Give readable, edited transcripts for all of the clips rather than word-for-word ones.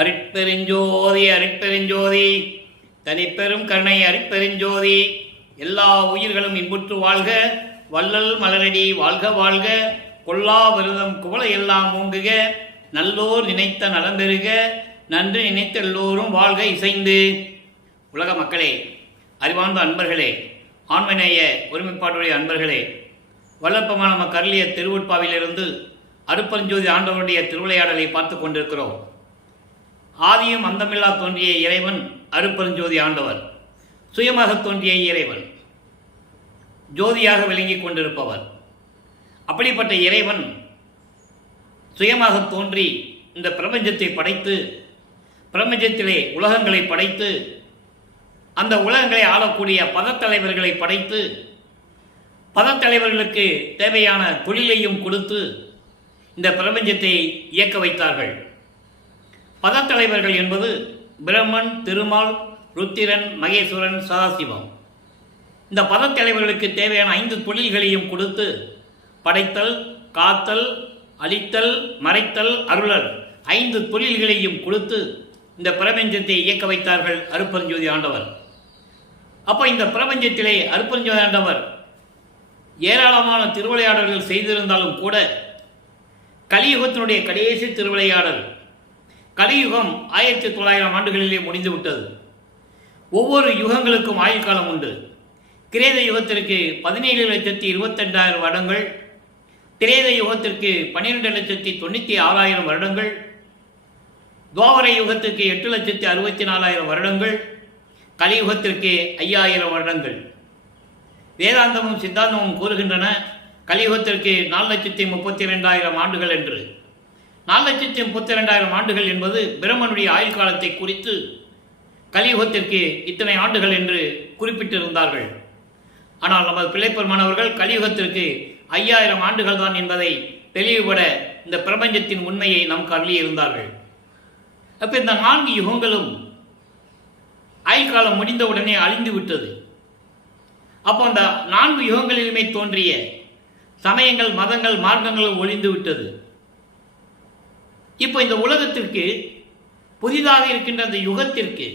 அருட்பெருஞ்சோதி அருட்பெருஞ்சோதி தனிப்பெரும் கருணை அருட்பெருஞ்சோதி. எல்லா உயிர்களும் இன்புற்று வாழ்க, வள்ளல் மலரடி வாழ்க வாழ்க, கொல்லா விரதம் குவளை எல்லாம் ஓங்குக, நல்லோர் நினைத்த நலம் பெறுக, நன்று நினைத்த எல்லோரும் வாழ்க இசைந்து. உலக மக்களே, அறிவார்ந்த அன்பர்களே, ஆண்மநேய ஒருமைப்பாட்டுடைய அன்பர்களே, வல்லப்பமான நம்ம கருளிய திருவுட்பாவிலிருந்து அருட்பெருஞ்சோதி ஆண்டவருடைய திருவிளையாடலை பார்த்து கொண்டிருக்கிறோம். ஆதியும் அந்தமில்லா தோன்றிய இறைவன் அருட்பெருஞ்சோதி ஆண்டவர், சுயமாக தோன்றிய இறைவன், ஜோதியாக விளங்கி கொண்டிருப்பவர். அப்படிப்பட்ட இறைவன் சுயமாக தோன்றி இந்த பிரபஞ்சத்தை படைத்து, பிரபஞ்சத்திலே உலகங்களை படைத்து, அந்த உலகங்களை ஆளக்கூடிய பதத்தலைவர்களை படைத்து, பதத்தலைவர்களுக்கு தேவையான தொழிலையும் கொடுத்து இந்த பிரபஞ்சத்தை இயக்க வைத்தார்கள். பதத்தலைவர்கள் என்பது பிரம்மன், திருமால், ருத்திரன், மகேஸ்வரன், சதாசிவம். இந்த பதத்தலைவர்களுக்கு தேவையான 5 தொழில்களையும் கொடுத்து படைத்தல், காத்தல், அழித்தல், மறைத்தல், அருளல் 5 தொழில்களையும் கொடுத்து இந்த பிரபஞ்சத்தை இயக்க வைத்தார்கள் அருட்பெருஞ்சோதி ஆண்டவர். அப்போ இந்த பிரபஞ்சத்திலே அருட்பெருஞ்சோதி ஆண்டவர் ஏராளமான திருவிளையாடல்கள் செய்திருந்தாலும் கூட கலியுகத்தினுடைய கடைசி திருவிளையாடல், கலியுகம் 1900 ஆண்டுகளிலே முடிந்துவிட்டது. ஒவ்வொரு யுகங்களுக்கும் ஆயுள் காலம் உண்டு. கிரேத யுகத்திற்கு 17,22,000 வருடங்கள், திரேத யுகத்திற்கு 12,96,000 வருடங்கள், துவாபர யுகத்திற்கு 8,64,000 வருடங்கள், கலியுகத்திற்கு 5,000 வருடங்கள். வேதாந்தமும் சித்தாந்தமும் கூறுகின்றன கலியுகத்திற்கு 4,32,000 ஆண்டுகள் என்று. 4,32,000 ஆண்டுகள் என்பது பிரம்மனுடைய ஆயுள் காலத்தை குறித்து கலியுகத்திற்கு இத்தனை ஆண்டுகள் என்று குறிப்பிட்டிருந்தார்கள். ஆனால் நமது பிள்ளைப்பெருமானவர்கள் கலியுகத்திற்கு 5,000 ஆண்டுகள் தான் என்பதை தெளிவுபட இந்த பிரபஞ்சத்தின் உண்மையை நமக்கு அருளியிருந்தார்கள். அப்போ இந்த 4 யுகங்களும் ஆயுள் காலம் முடிந்தவுடனே அழிந்து விட்டது. அப்போ அந்த 4 யுகங்களிலுமே தோன்றிய சமயங்கள், மதங்கள், மார்க்கங்கள் ஒழிந்து விட்டது. இப்போ இந்த உலகத்திற்கு புதிதாக இருக்கின்ற அந்த யுகத்திற்கு,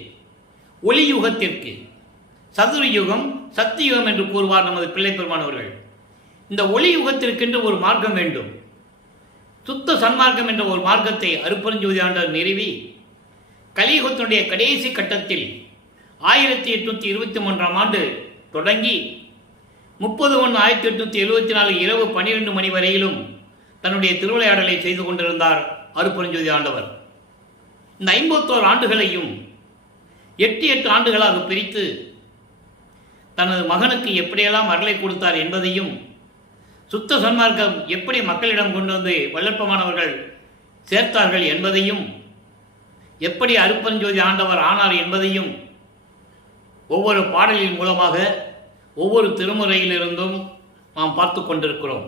ஒளி யுகத்திற்கு, சதுர யுகம், சக்தி யுகம் என்று கூறுவார் நமது பிள்ளை பெருமானவர்கள். இந்த ஒளி யுகத்திற்கென்று ஒரு மார்க்கம் வேண்டும். சுத்த சன்மார்க்கம் என்ற ஒரு மார்க்கத்தை அருட்பெருஞ்சோதி ஆண்டவர் நிறுவி கலியுகத்தினுடைய கடைசி கட்டத்தில் 1823 ஆண்டு தொடங்கி 30/1/1874 இரவு 12 மணி வரையிலும் தன்னுடைய திருவிளையாடலை செய்து கொண்டிருந்தார் அருட்பெருஞ்சோதி ஆண்டவர். இந்த 51 ஆண்டுகளையும் 8 ஆண்டுகளாக பிரித்து தனது மகனுக்கு எப்படியெல்லாம் அருளை கொடுத்தார் என்பதையும், சுத்த சன்மார்க்கம் எப்படி மக்களிடம் கொண்டு வந்து வல்லற்பமானவர்கள் சேர்த்தார்கள் என்பதையும், எப்படி அருட்பெருஞ்சோதி ஆண்டவர் ஆனார் என்பதையும் ஒவ்வொரு பாடலின் மூலமாக, ஒவ்வொரு திருமுறையிலிருந்தும் நாம் பார்த்து கொண்டிருக்கிறோம்.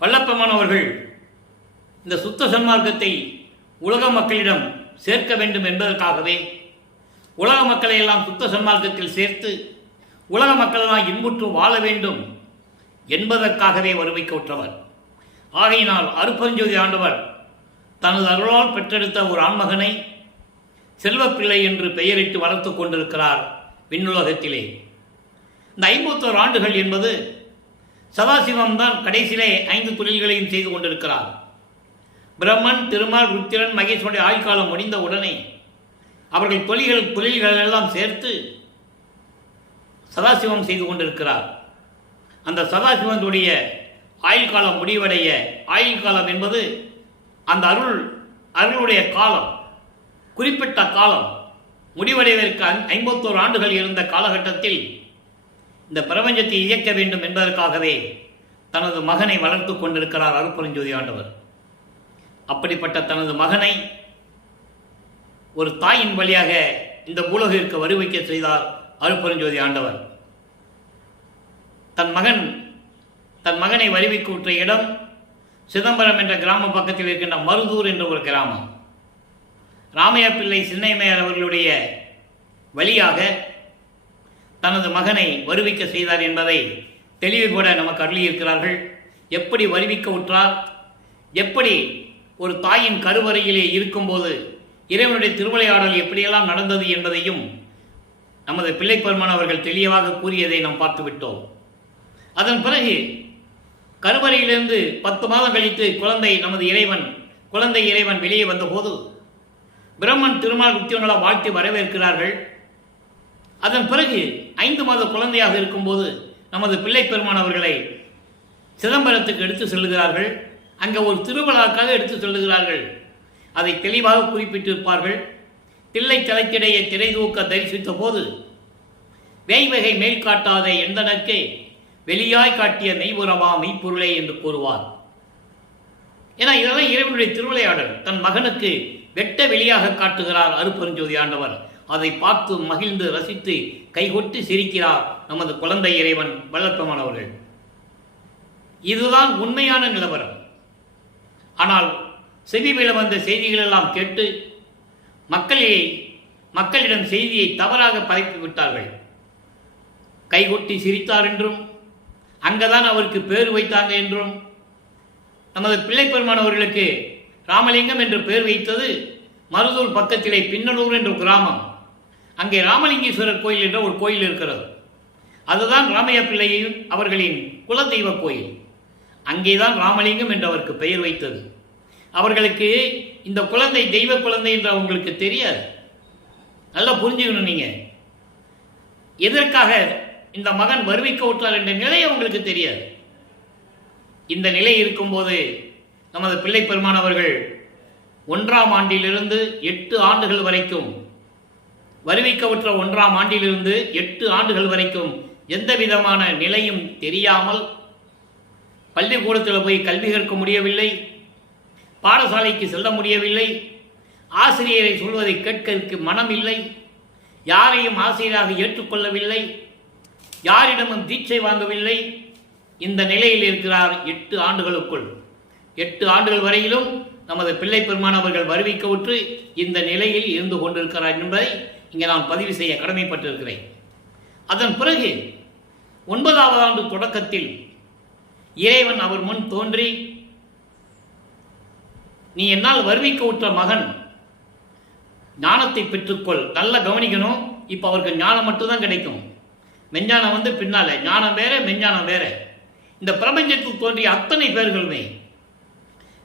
வல்லப்பமானவர்கள் இந்த சுத்த சன்மார்க்கத்தை உலக மக்களிடம் சேர்க்க வேண்டும் என்பதற்காகவே உலக மக்களை எல்லாம் சுத்த சன்மார்க்கத்தில் சேர்த்து உலக மக்களெல்லாம் இன்புற்று வாழ வேண்டும் என்பதற்காகவே வருவிக்கவுற்றவர். ஆகையினால் அருட்பெருஞ்சோதி ஆண்டவர் தனது அருளால் பெற்றெடுத்த ஒரு ஆண்மகனை செல்வப்பிள்ளை என்று பெயரிட்டு வளர்த்து கொண்டிருக்கிறார் விண்ணுலகத்திலே. இந்த 51 ஆண்டுகள் என்பது சதாசிவம் தான் கடைசியிலே 5 தொழில்களையும் செய்து கொண்டிருக்கிறார். பிரம்மன், திருமால், ருத்திரன், மகேஸ்வரனுடைய ஆயுள் காலம் முடிந்த உடனே அவர்கள் தொழில்கள் எல்லாம் சேர்த்து சதாசிவம் செய்து கொண்டிருக்கிறார். அந்த சதாசிவனுடைய ஆயுள் காலம் முடிவடைய, ஆயுள் காலம் என்பது அந்த அருளுடைய காலம், குறிப்பிட்ட காலம் முடிவடைவதற்கு 51 ஆண்டுகள் இருந்த காலகட்டத்தில் இந்த பிரபஞ்சத்தை இயக்க வேண்டும் என்பதற்காகவே தனது மகனை வளர்த்து கொண்டிருக்கிறார் அருட்பெருஞ்சோதி ஆண்டவர். அப்படிப்பட்ட தனது மகனை ஒரு தாயின் வழியாக இந்த பூலகிற்கு வருவிக்க செய்தார் அருட்பெருஞ்சோதி ஆண்டவர். தன் மகனை வருவிக்க இடம் சிதம்பரம் என்ற கிராம பக்கத்தில் இருக்கின்ற மருதூர் என்ற ஒரு கிராமம். ராமையா பிள்ளை சின்னையமையார் அவர்களுடைய வழியாக தனது மகனை வருவிக்க செய்தார் என்பதை தெளிவுபட நமக்கு அருளியிருக்கிறார்கள். எப்படி வருவிக்க உற்றார், எப்படி ஒரு தாயின் கருவறையிலே இருக்கும்போது இறைவனுடைய திருவிளையாடல் எப்படியெல்லாம் நடந்தது என்பதையும் நமது பிள்ளை பெருமான் அவர்கள் தெளிவாக கூறியதை நாம் பார்த்துவிட்டோம். அதன் பிறகு கருவறையிலிருந்து 10 மாதம் கழித்து குழந்தை இறைவன் வெளியே வந்தபோது பிரம்மன் திருமால் முத்தியவங்கள வாழ்த்தி வரவேற்கிறார்கள். அதன் பிறகு 5 மாத குழந்தையாக இருக்கும்போது நமது பிள்ளை பெருமான் அவர்களை சிதம்பரத்துக்கு எடுத்து செல்லுகிறார்கள். அங்கே ஒரு திருவிழாக்காக எடுத்து செல்லுகிறார்கள். அதை தெளிவாக குறிப்பிட்டிருப்பார்கள். தில்லை தலைக்கிடையே திரை தூக்க தரிசித்த போது வேய்வகை மேல் காட்டாத எந்தனக்கே வெளியாய் காட்டிய மெய்வுறவா மெய்ப்பொருளே என்று கூறுவார். ஏன்னா இதெல்லாம் இறைவனுடைய திருவிளையாடல். தன் மகனுக்கு வெட்ட வெளியாக காட்டுகிறார் அருட்பெருஞ்சோதி ஆண்டவர். அதை பார்த்து மகிழ்ந்து ரசித்து கைகொட்டி சிரிக்கிறார் நமது குழந்தை இறைவன் வல்லபெருமான் அவர்கள். இதுதான் உண்மையான நிலவரம். ஆனால் செவிவில வந்த செய்திகளெல்லாம் கேட்டு மக்களிடம் செய்தியை தவறாக பரப்பி விட்டார்கள். கைகொட்டி சிரித்தார் என்றும் அங்கதான் அவருக்கு பேர் வைத்தாங்க என்றும், நமது பிள்ளை பெருமான் அவர்களுக்கு ராமலிங்கம் என்று பெயர் வைத்தது மருதூர் பக்கத்திலே பின்னலூர் என்ற கிராமம். அங்கே ராமலிங்கேஸ்வரர் கோயில் என்ற ஒரு கோயில் இருக்கிறது. அதுதான் ராமையா பிள்ளையின் அவர்களின் குலதெய்வ கோயில். அங்கேதான் ராமலிங்கம் என்று அவருக்கு பெயர் வைத்தது. அவர்களுக்கு இந்த குழந்தை தெய்வ குழந்தை என்று அவங்களுக்கு தெரியாது. நல்லா புரிஞ்சுக்கணும். நீங்க எதற்காக இந்த மகன் வருவிக்க விட்டார் என்ற நிலை அவங்களுக்கு தெரியாது. இந்த நிலை இருக்கும்போது நமது பிள்ளை பெருமான் அவர்கள் 1ஆம் ஆண்டிலிருந்து 8 ஆண்டுகள் வரைக்கும் வருவிக்கவுற்ற 1ஆம் ஆண்டிலிருந்து 8 ஆண்டுகள் வரைக்கும் எந்த விதமான நிலையும் தெரியாமல் பள்ளிக்கூடத்தில் போய் கல்வி கற்க முடியவில்லை, பாடசாலைக்கு செல்ல முடியவில்லை, ஆசிரியரை சொல்வதை கேட்க மனம் இல்லை, யாரையும் ஆசிரியராக ஏற்றுக்கொள்ளவில்லை, யாரிடமும் தீட்சை வாங்கவில்லை. இந்த நிலையில் இருக்கிறார் 8 ஆண்டுகளுக்குள். 8 ஆண்டுகள் வரையிலும் நமது பிள்ளை பெருமான் அவர்கள் வருவிக்கவுற்று இந்த நிலையில் இருந்து கொண்டிருக்கிறார் என்பதை இங்கே நான் பதிவு செய்ய கடமைப்பட்டிருக்கிறேன். அதன் பிறகு 9ஆவது ஆண்டு தொடக்கத்தில் இறைவன் அவர் முன் தோன்றி, நீ என்னால் வருவிக்கவுற்ற மகன், ஞானத்தை பெற்றுக்கொள். நல்லா கவனிக்கணும். இப்போ அவருக்கு ஞானம் மட்டும்தான் கிடைக்கும். மெஞ்ஞானம் பின்னால. ஞானம் வேற, மெஞ்ஞானம் வேற. இந்த பிரபஞ்சத்தில் தோன்றிய அத்தனை பேர்களுமே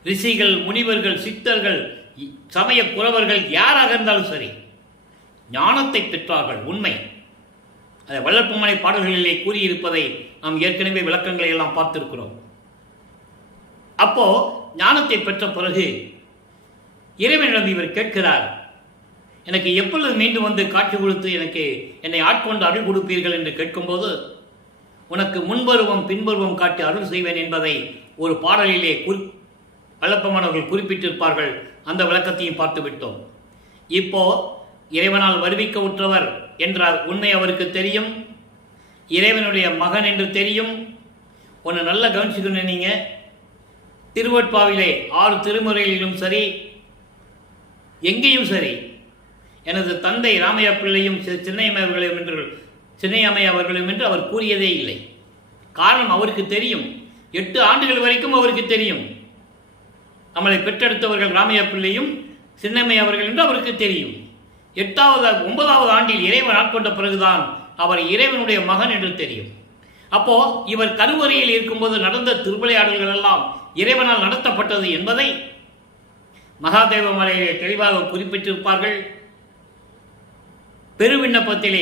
ரிஷிகள், முனிவர்கள், சித்தர்கள், சமய குறவர்கள் யாராக இருந்தாலும் சரி ஞானத்தை பெற்றார்கள். உண்மை. அதை வள்ளற்பெருமானை பாடல்களிலே கூறியிருப்பதை நாம் ஏற்கனவே விளக்கங்களை எல்லாம் பார்த்திருக்கிறோம். அப்போ ஞானத்தை பெற்ற பிறகு இறைவனிடம் இவர் கேட்கிறார், எனக்கு எப்பொழுது மீண்டும் காட்சி கொடுத்து என்னை ஆட்கொண்டு அருள் கொடுப்பீர்கள் என்று கேட்கும்போது, உனக்கு முன்பருவம் பின்பருவம் காட்டி அருள் செய்வேன் என்பதை ஒரு பாடலிலே வல்லப்பெருமானவர்கள் குறிப்பிட்டிருப்பார்கள். அந்த விளக்கத்தையும் பார்த்து விட்டோம். இப்போ இறைவனால் வருவிக்க உற்றவர் என்ற உண்மை அவருக்கு தெரியும். இறைவனுடைய மகன் என்று தெரியும். ஒன்று நல்ல கவனிச்சுக்கணும். நீங்க திருவட்பாவிலே 6 திருமுறைகளிலும் சரி, எங்கேயும் சரி, எனது தந்தை ராமையா பிள்ளையும் சின்னையம்மை அவர்களும் என்று அவர் கூறியதே இல்லை. காரணம் அவருக்கு தெரியும். 8 ஆண்டுகள் வரைக்கும் அவருக்கு தெரியும். நம்மளை பெற்றெடுத்தவர்கள் ராமையா பிள்ளையும் சின்னம்மை அவர்கள் என்று அவருக்கு தெரியும். 9வது ஆண்டில் இறைவன் ஆட்கொண்ட பிறகுதான் அவர் இறைவனுடைய மகன் என்று தெரியும். அப்போ இவர் கருவறையில் இருக்கும்போது நடந்த திருவிளையாடல்கள் எல்லாம் இறைவனால் நடத்தப்பட்டது என்பதை மகாதேவ மலையிலே தெளிவாக குறிப்பிட்டிருப்பார்கள். பெருவிண்ணப்பத்திலே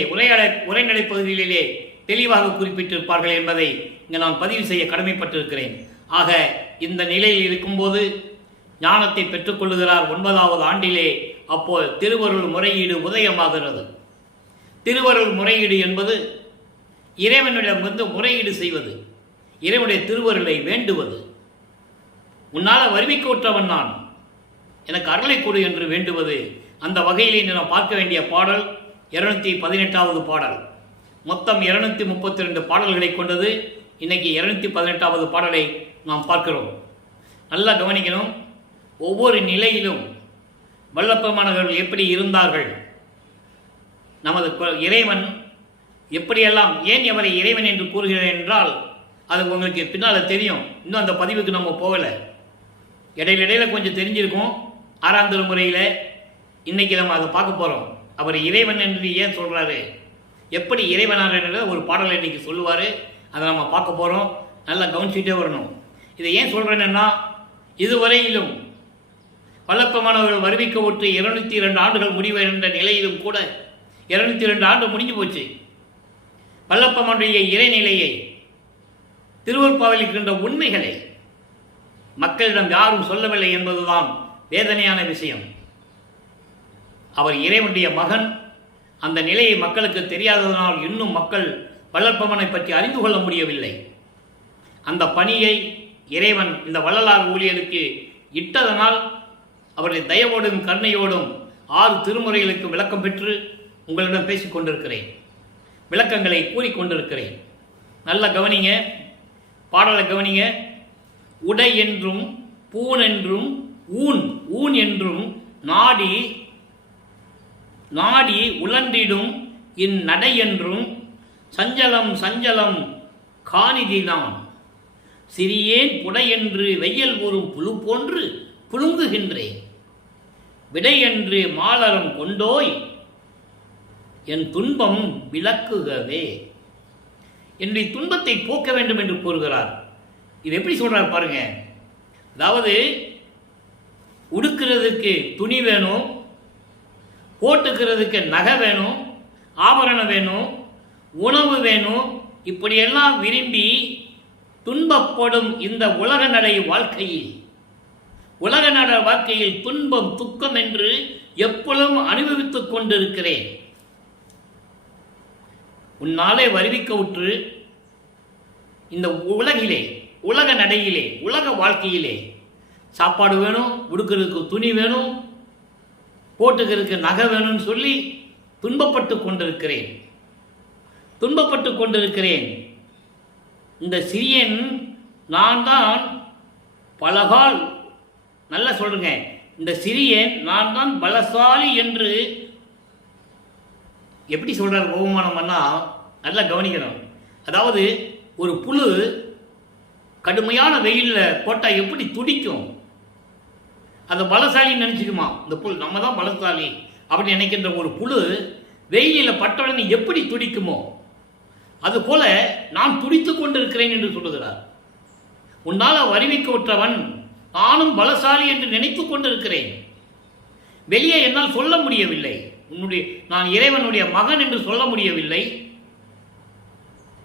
உரைநடை பகுதியிலே தெளிவாக குறிப்பிட்டிருப்பார்கள் என்பதை இங்கே நான் பதிவு செய்ய கடமைப்பட்டிருக்கிறேன். ஆக இந்த நிலையில் இருக்கும்போது ஞானத்தை பெற்றுக்கொள்ளுகிறார் 9வது ஆண்டிலே. அப்போ திருவருள் முறையீடு உதயமாகிறது. திருவருள் முறையீடு என்பது இறைவனிடம் முறையீடு செய்வது, இறைவனுடைய திருவருளை வேண்டுவது. உன்னால் வருவிக்க உற்றவன் நான், எனக்கு அருளை கொடு என்று வேண்டுவது. அந்த வகையிலே நாம் பார்க்க வேண்டிய பாடல் 218வது பாடல். மொத்தம் 232 பாடல்களை கொண்டது. இன்னைக்கு 218வது பாடலை நாம் பார்க்கிறோம். நல்லா கவனிக்கணும். ஒவ்வொரு நிலையிலும் வல்லப்பெருமானவர்கள் எப்படி இருந்தார்கள், நமது இறைவன் எப்படியெல்லாம், ஏன் அவரை இறைவன் என்று கூறுகிறேன் என்றால் அது உங்களுக்கு பின்னால் தெரியும். இன்னும் அந்த பதிவுக்கு நம்ம போகலை. இடையில கொஞ்சம் தெரிஞ்சிருக்கும் 6ஆம் திருமுறையில். இன்னைக்கு நம்ம அதை பார்க்க போகிறோம். அவர் இறைவன் என்று ஏன் சொல்கிறாரு, எப்படி இறைவனார் ஒரு பாடலை இன்னைக்கு சொல்லுவார், அதை நம்ம பார்க்க போகிறோம். நல்லா கவனிச்சுட்டே வரணும். இதை ஏன் சொல்கிறேன்னா, இதுவரையிலும் வல்லப்பமானவர்கள் வருவிக்க விட்டு 202 ஆண்டுகள் முடிவடைந்த நிலையிலும் கூட 202 ஆண்டு முடிஞ்சு போச்சு. வல்லப்பமானுடைய இறைநிலையை, திருவருட்பாவில் இருக்கின்ற உண்மைகளை மக்களிடம் யாரும் சொல்லவில்லை என்பதுதான் வேதனையான விஷயம். அவர் இறைவனுடைய மகன். அந்த நிலையை மக்களுக்கு தெரியாததனால் இன்னும் மக்கள் வல்லற்பமனை பற்றி அறிந்து கொள்ள முடியவில்லை. அந்த பணியை இறைவன் இந்த வள்ளலார் ஊழியருக்கு இட்டதனால் அவருடைய தயவோடும் கருணையோடும் 6 திருமுறைகளுக்கு விளக்கம் பெற்று உங்களிடம் பேசிக் கொண்டிருக்கிறேன், விளக்கங்களை கூறிக்கொண்டிருக்கிறேன். நல்ல கவனிங்க, பாடலை கவனிங்க. உடை என்றும் பூன் என்றும் ஊன் என்றும் நாடி நாடி உழன்றிடும் இந்நடை என்றும் சஞ்சலம் காணிதினான் சிறியேன் புடையென்று வெய்யல் ஊறும் புழு போன்று புழுங்குகின்றேன் விடையென்று மாலரம் கொண்டோய் என் துன்பம் விளக்குகவே. என்னுடைய துன்பத்தை போக்க வேண்டும் என்று கூறுகிறார். இது எப்படி சொல்றார் பாருங்க. அதாவது உடுக்கிறதுக்கு துணி வேணும், போட்டுக்கிறதுக்கு நகை வேணும், ஆபரணம் வேணும், உணவு வேணும், இப்படியெல்லாம் விரும்பி துன்பப்படும் இந்த உலக நடை வாழ்க்கையில், உலக நட வாழ்க்கையில் துன்பம் துக்கம் என்று எப்பொழுதும் அனுபவித்துக் கொண்டிருக்கிறேன். உன்னாலே வருவிக்க உற்று இந்த உலகிலே, உலக நடையிலே, உலக வாழ்க்கையிலே சாப்பாடு வேணும், உடுக்கிறதுக்கு துணி வேணும், போட்டுக்கிறதுக்கு நகை வேணும்னு சொல்லி துன்பப்பட்டு கொண்டிருக்கிறேன். இந்த சிறியன் நான் தான் பலகால், நல்லா சொல்லுங்க, இந்த சிறியன் நான் தான் பலசாலி என்று எப்படி சொல்றார் பகுமானம்னா நல்லா கவனிக்கணும். அதாவது ஒரு புழு கடுமையான வெயிலில் போட்டால் எப்படி துடிக்கும், அதை பலசாலின்னு நினச்சிக்குமா இந்த புழு, நம்ம தான் பலசாலி அப்படின்னு நினைக்கின்ற ஒரு புழு வெயிலில் பட்டவுடனே எப்படி துடிக்குமோ அதுபோல நான் துடித்து கொண்டிருக்கிறேன் என்று சொல்லுகிறார். உன்னால் வருவிக்க விட்டவன் நானும் பலசாலி என்று நினைத்து கொண்டிருக்கிறேன். வெளியே என்னால் சொல்ல முடியவில்லை, நான் இறைவனுடைய மகன் என்று சொல்ல முடியவில்லை.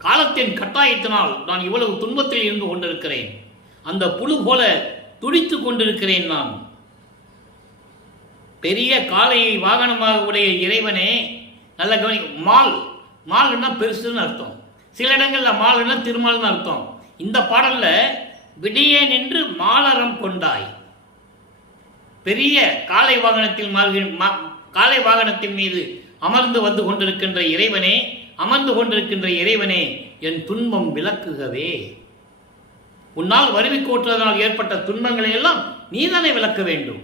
காலத்தின் கட்டாயத்தினால் நான் இவ்வளவு துன்பத்தில் இருந்து கொண்டிருக்கிறேன். அந்த புழு போல துடித்து கொண்டிருக்கிறேன் நான். பெரிய காளையை வாகனமாக உடைய இறைவனே, நல்ல கவனி. மால்னா பெருசுன்னு அர்த்தம். சில இடங்கள்ல மால்னா திருமால்னு அர்த்தம். இந்த பாடல்ல விடியே நின்று மாலரம் கொண்டாய், பெரிய காளை வாகனத்தின் மீது அமர்ந்து வந்து கொண்டிருக்கின்ற இறைவனே, அமர்ந்து கொண்டிருக்கின்ற இறைவனே, என் துன்பம் விளக்குகவே. உன்னால் வருவிக் கூட்டுவதனால் ஏற்பட்ட துன்பங்களை எல்லாம் நீதானே விளக்க வேண்டும்.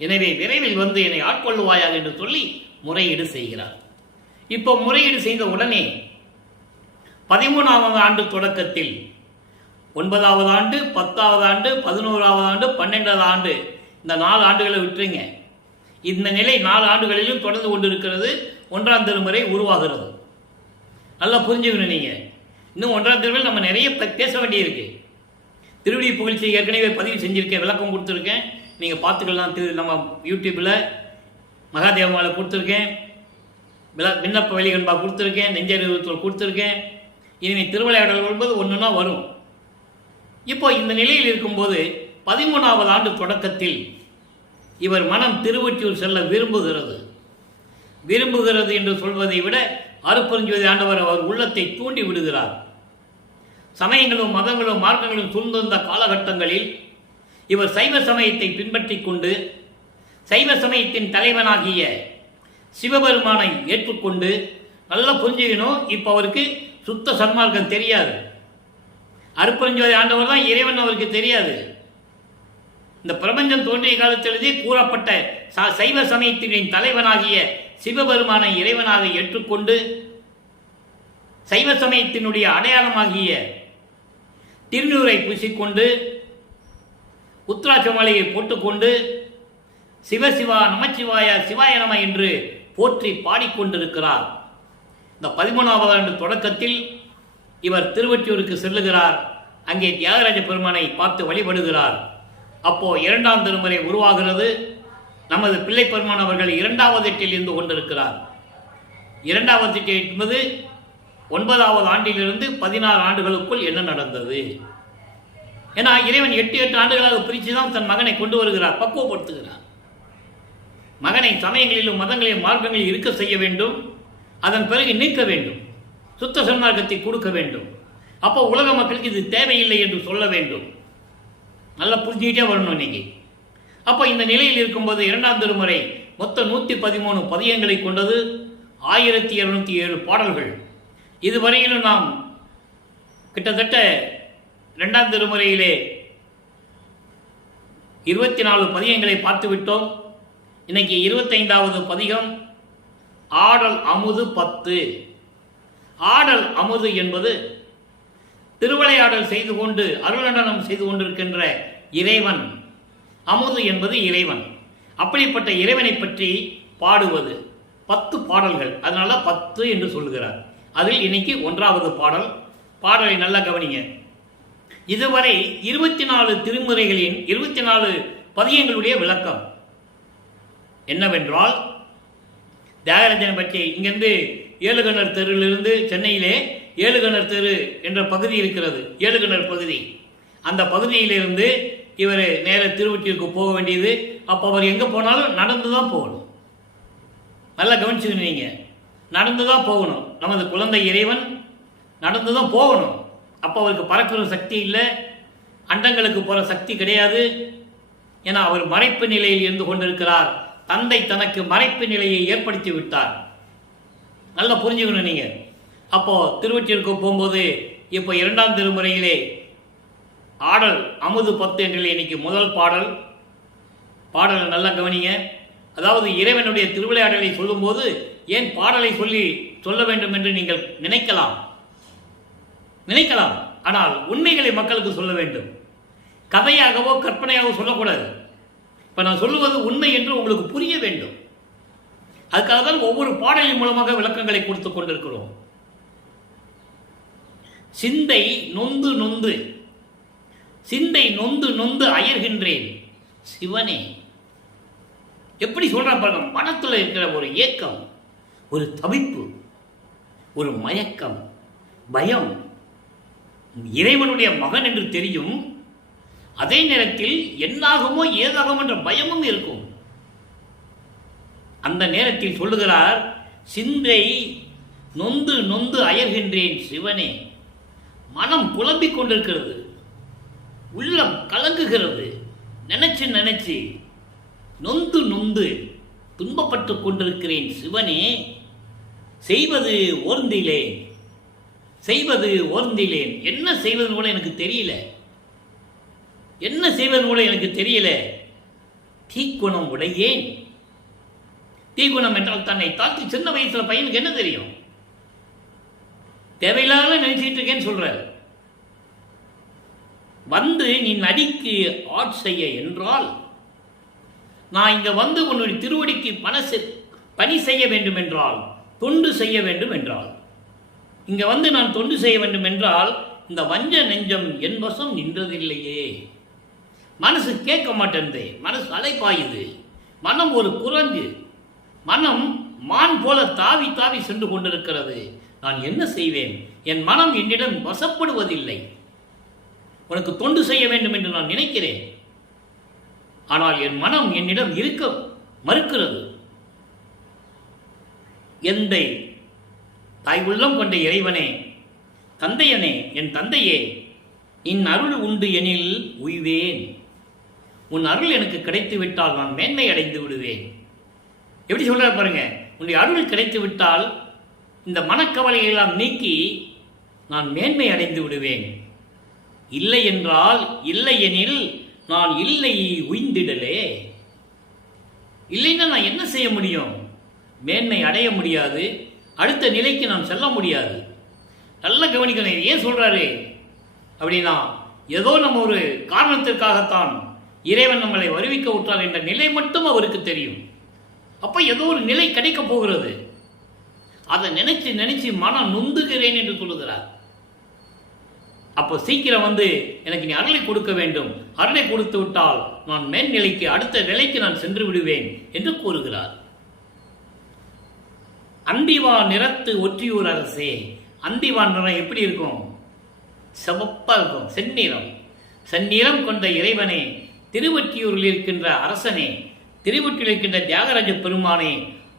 எனவே விரைவில் வந்து என்னை ஆட்கொள்ளுவாயாக என்று சொல்லி முறையீடு செய்கிறார். இப்போ முறையீடு செய்த உடனே 13ஆவது ஆண்டு தொடக்கத்தில் 9வது ஆண்டு, 10வது ஆண்டு, 11வது ஆண்டு, 12வது ஆண்டு, இந்த 4 ஆண்டுகளை விட்டுருங்க. இந்த நிலை 4 ஆண்டுகளிலும் தொடர்ந்து கொண்டிருக்கிறது. 1ஆம் திருமுறை உருவாகிறது. நல்லா புரிஞ்சுக்கணும். நீங்கள் இன்னும் 1ஆம் திருமுறை நம்ம நிறைய பேச வேண்டியிருக்கு. திருவிழி புகழ்ச்சி ஏற்கனவே பதிவு செஞ்சுருக்கேன், விளக்கம் கொடுத்துருக்கேன், நீங்கள் பார்த்துக்கலாம். நம்ம யூடியூப்பில் மகாதேவமாவில் கொடுத்துருக்கேன், விண்ணப்ப வெளிகண்பா கொடுத்துருக்கேன், நெஞ்சறிவுத்தில் கொடுத்துருக்கேன். இனிமேல் திருவிளையாடல் வரும்போது ஒன்றுனா வரும். இப்போ இந்த நிலையில் இருக்கும்போது 13வது ஆண்டு தொடக்கத்தில் இவர் மனம் திருவொற்றியூர் செல்ல விரும்புகிறது என்று சொல்வதை விட அருட்பெருஞ்ஜோதி ஆண்டவர் அவர் உள்ளத்தை தூண்டி விடுகிறார். சமயங்களும் மதங்களும் மார்க்கங்களும் சூழ்ந்திருந்த காலகட்டங்களில் இவர் சைவ சமயத்தை பின்பற்றி கொண்டு சைவ சமயத்தின் தலைவனாகிய சிவபெருமானை ஏற்றுக்கொண்டு, நல்லா புரிஞ்சுக்கணும், இப்போ அவருக்கு சுத்த சன்மார்க்கம் தெரியாது. அருட்பெருஞ்ஜோதி ஆண்டவர் தான் இறைவன் அவருக்கு தெரியாது. இந்த பிரபஞ்சம் தோன்றிய காலத்திலேயே கூறப்பட்ட சைவ சமயத்தின் தலைவனாகிய சிவபெருமானை இறைவனாக ஏற்றுக்கொண்டு சைவ சமயத்தினுடைய அடையாளமாகிய திருநூரை பூசிக்கொண்டு உத்ராட்ச மாலையை போட்டுக்கொண்டு சிவசிவா நமச்சிவாய சிவாய நம என்று போற்றி பாடிக்கொண்டிருக்கிறார். இந்த 13வது ஆண்டு தொடக்கத்தில் இவர் திருவொற்றியூருக்கு செல்லுகிறார். அங்கே தியாகராஜ பெருமானை பார்த்து வழிபடுகிறார். அப்போ 2ஆம் திருமுறை உருவாகிறது. நமது பிள்ளை பெருமான் அவர்கள் 2வது எட்டில் இருந்து கொண்டிருக்கிறார். 2வது எட்டு என்பது 9வது ஆண்டிலிருந்து 16 ஆண்டுகளுக்குள் என்ன நடந்தது? ஏன்னா இறைவன் 8 ஆண்டுகளாக பிரித்து தான் தன் மகனை கொண்டு வருகிறார், பக்குவப்படுத்துகிறார். மகனை சமயங்களிலும் மதங்களிலும் மார்க்கங்களில் இருக்க செய்ய வேண்டும். அதன் பிறகு நீக்க வேண்டும், சுத்த சன்மார்க்கத்தை கொடுக்க வேண்டும். அப்போ உலக மக்களுக்கு இது தேவையில்லை என்று சொல்ல வேண்டும். நல்லா புரிஞ்சுக்கிட்டே வரணும் இன்னைக்கு. அப்போ இந்த நிலையில் இருக்கும்போது 2ஆம் திருமுறை மொத்தம் 113 பதியங்களை கொண்டது, 1207 பாடல்கள். இதுவரையிலும் நாம் கிட்டத்தட்ட 2ஆம் திருமுறையிலே 24 பதியங்களை பார்த்துவிட்டோம். இன்னைக்கு 25வது பதிகம் ஆடல் அமுது 10. ஆடல் அமுது என்பது திருவிளையாடல் செய்து கொண்டு அருளடனம் செய்து கொண்டிருக்கின்ற இறைவன். அமுது என்பது இறைவன். அப்படிப்பட்ட இறைவனை பற்றி பாடுவது 10 பாடல்கள். அதனால 10 என்று சொல்லுகிறார். அதில் இன்னைக்கு 1வது பாடல். பாடலை நல்லா கவனிங்க. இதுவரை 24 திருமுறைகளின் 24 பதியங்களுடைய விளக்கம் என்னவென்றால், தியாகராஜனை பற்றி இங்கிருந்து ஏழுகணர் தெருவிலிருந்து சென்னையிலே ஏழுகணர் தெரு என்ற பகுதி இருக்கிறது, ஏழுகணர் பகுதி. அந்த பகுதியிலிருந்து இவர் நேர திருவொற்றியூருக்கு போக வேண்டியது. அப்போ அவர் எங்கே போனாலும் நடந்து தான் போகணும். நல்லா கவனிச்சுக்கணும், நீங்கள் நடந்து தான் போகணும். நமது குழந்தை இறைவன் நடந்து தான் போகணும். அப்போ அவருக்கு பறக்கிற சக்தி இல்லை, அண்டங்களுக்கு போகிற சக்தி கிடையாது. ஏன்னா அவர் மறைப்பு நிலையில் இருந்து கொண்டிருக்கிறார். தந்தை தனக்கு மறைப்பு நிலையை ஏற்படுத்தி விட்டார். நல்லா புரிஞ்சுக்கணும் நீங்கள். அப்போது திருவொற்றியூருக்கு போகும்போது இப்போ 2ஆம் திருமுறையிலே ஆடல் அமுது 10 என்ற இன்னைக்கு முதல் பாடல். பாடலை நல்லா கவனிங்க. அதாவது இறைவனுடைய திருவிளையாடலை சொல்லும்போது ஏன் பாடலை சொல்ல வேண்டும் என்று நீங்கள் நினைக்கலாம். ஆனால் உண்மைகளை மக்களுக்கு சொல்ல வேண்டும். கதையாகவோ கற்பனையாகவோ சொல்லக்கூடாது. இப்போ நான் சொல்லுவது உண்மை என்று உங்களுக்கு புரிய வேண்டும். அதுக்காக தான் ஒவ்வொரு பாடலின் மூலமாக விளக்கங்களை கொடுத்து கொண்டிருக்கிறோம். சிந்தை நொந்து நொந்து சிந்தை நொந்து நொந்து அயர்கின்றேன் சிவனே. எப்படி சொல்றான் பாருங்க. மனத்தில் இருக்கிற ஒரு ஏக்கம், ஒரு தவிப்பு, ஒரு மயக்கம், பயம். இறைவனுடைய மகன் என்று தெரியும், அதே நேரத்தில் என்னாகுமோ ஏதாகும் என்ற பயமும் இருக்கும். அந்த நேரத்தில் சொல்லுகிறார், சிந்தை நொந்து நொந்து அயர்கின்றேன் சிவனே. மனம் குழம்பிக் கொண்டிருக்கிறது, உள்ளம் கலங்குகிறது. நினைச்சு நொந்து நொந்து துன்பப்பட்டு கொண்டிருக்கிறேன் சிவனே. செய்வது ஓர்ந்திலேன். என்ன செய்வது கூட எனக்கு தெரியல. தீக்குணம் உடையேன். தீக்குணம் என்றால் தன்னை தாழ்த்தி சின்ன வயசுல பையனுக்கு என்ன தெரியும்? தேவையில்லாத நினைச்சிட்டு இருக்கேன்னு சொல்ற. வந்து நீ நடிக்கு செய்ய என்றால், நான் இங்க வந்து உன்னுடைய திருவடிக்கு பணி செய்ய வேண்டும் என்றால், தொண்டு செய்ய வேண்டும் என்றால், இங்க வந்து நான் தொண்டு செய்ய வேண்டும் என்றால், இந்த வஞ்ச நெஞ்சம் என் வசம் நின்றதில்லையே. மனசு கேட்க மாட்டேன்தே, மனசு அலைப்பாயுது. மனம் ஒரு குரங்கு, மனம் மான் போல தாவி தாவி சென்று கொண்டிருக்கிறது. நான் என்ன செய்வேன்? என் மனம் என்னிடம் வசப்படுவதில்லை. உனக்கு தொண்டு செய்ய வேண்டும் என்று நான் நினைக்கிறேன், ஆனால் என் மனம் என்னிடம் இருக்க மறுக்கிறது. எந்தை தாய் உள்ளம் கொண்ட இறைவனே, தந்தையனே, என் தந்தையே, என் அருள் உண்டு எனில் உய்வேன். உன் அருள் எனக்கு கிடைத்து விட்டால் நான் மேன்மை அடைந்து விடுவேன். எப்படி சொல்ற பாருங்க. உன்னுடைய அருள் கிடைத்து விட்டால் இந்த மனக்கவலையெல்லாம் நீக்கி நான் மேன்மை அடைந்து விடுவேன். இல்லை என்றால், இல்லை எனில் நான் இல்லை உய்ந்திடலே. இல்லைன்னா நான் என்ன செய்ய முடியும்? மேன்மை அடைய முடியாது, அடுத்த நிலைக்கு நான் செல்ல முடியாது. நல்ல கவனிக்கணும். ஏன் சொல்றாரு அப்படின்னா, ஏதோ நம்ம ஒரு காரணத்திற்காகத்தான் இறைவன் நம்மளை வருவிக்க விட்டார் என்ற நிலை மட்டும் அவருக்கு தெரியும். அப்போ ஏதோ ஒரு நிலை கிடைக்கப் போகிறது. அதை நினைச்சு நினைச்சு மனம் நொந்துகிறேன் என்று சொல்லுகிறார். அப்போ சீக்கிரம் வந்து எனக்கு நீ அருளை கொடுக்க வேண்டும், அருளை கொடுத்து விட்டால் நான் மேல்நிலைக்கு அடுத்த நிலைக்கு நான் சென்று விடுவேன் என்று கூறுகிறார். அந்திவா நிறத்து ஒற்றியூர் அரசே. அந்திவா நிறம் எப்படி இருக்கும்? சிவப்பா இருக்கும், செந்நிறம். செந்நிறம் கொண்ட இறைவனே, திருவொற்றியூரில் இருக்கின்ற அரசனே, திருவொற்றியூரில் இருக்கின்ற தியாகராஜ பெருமானே,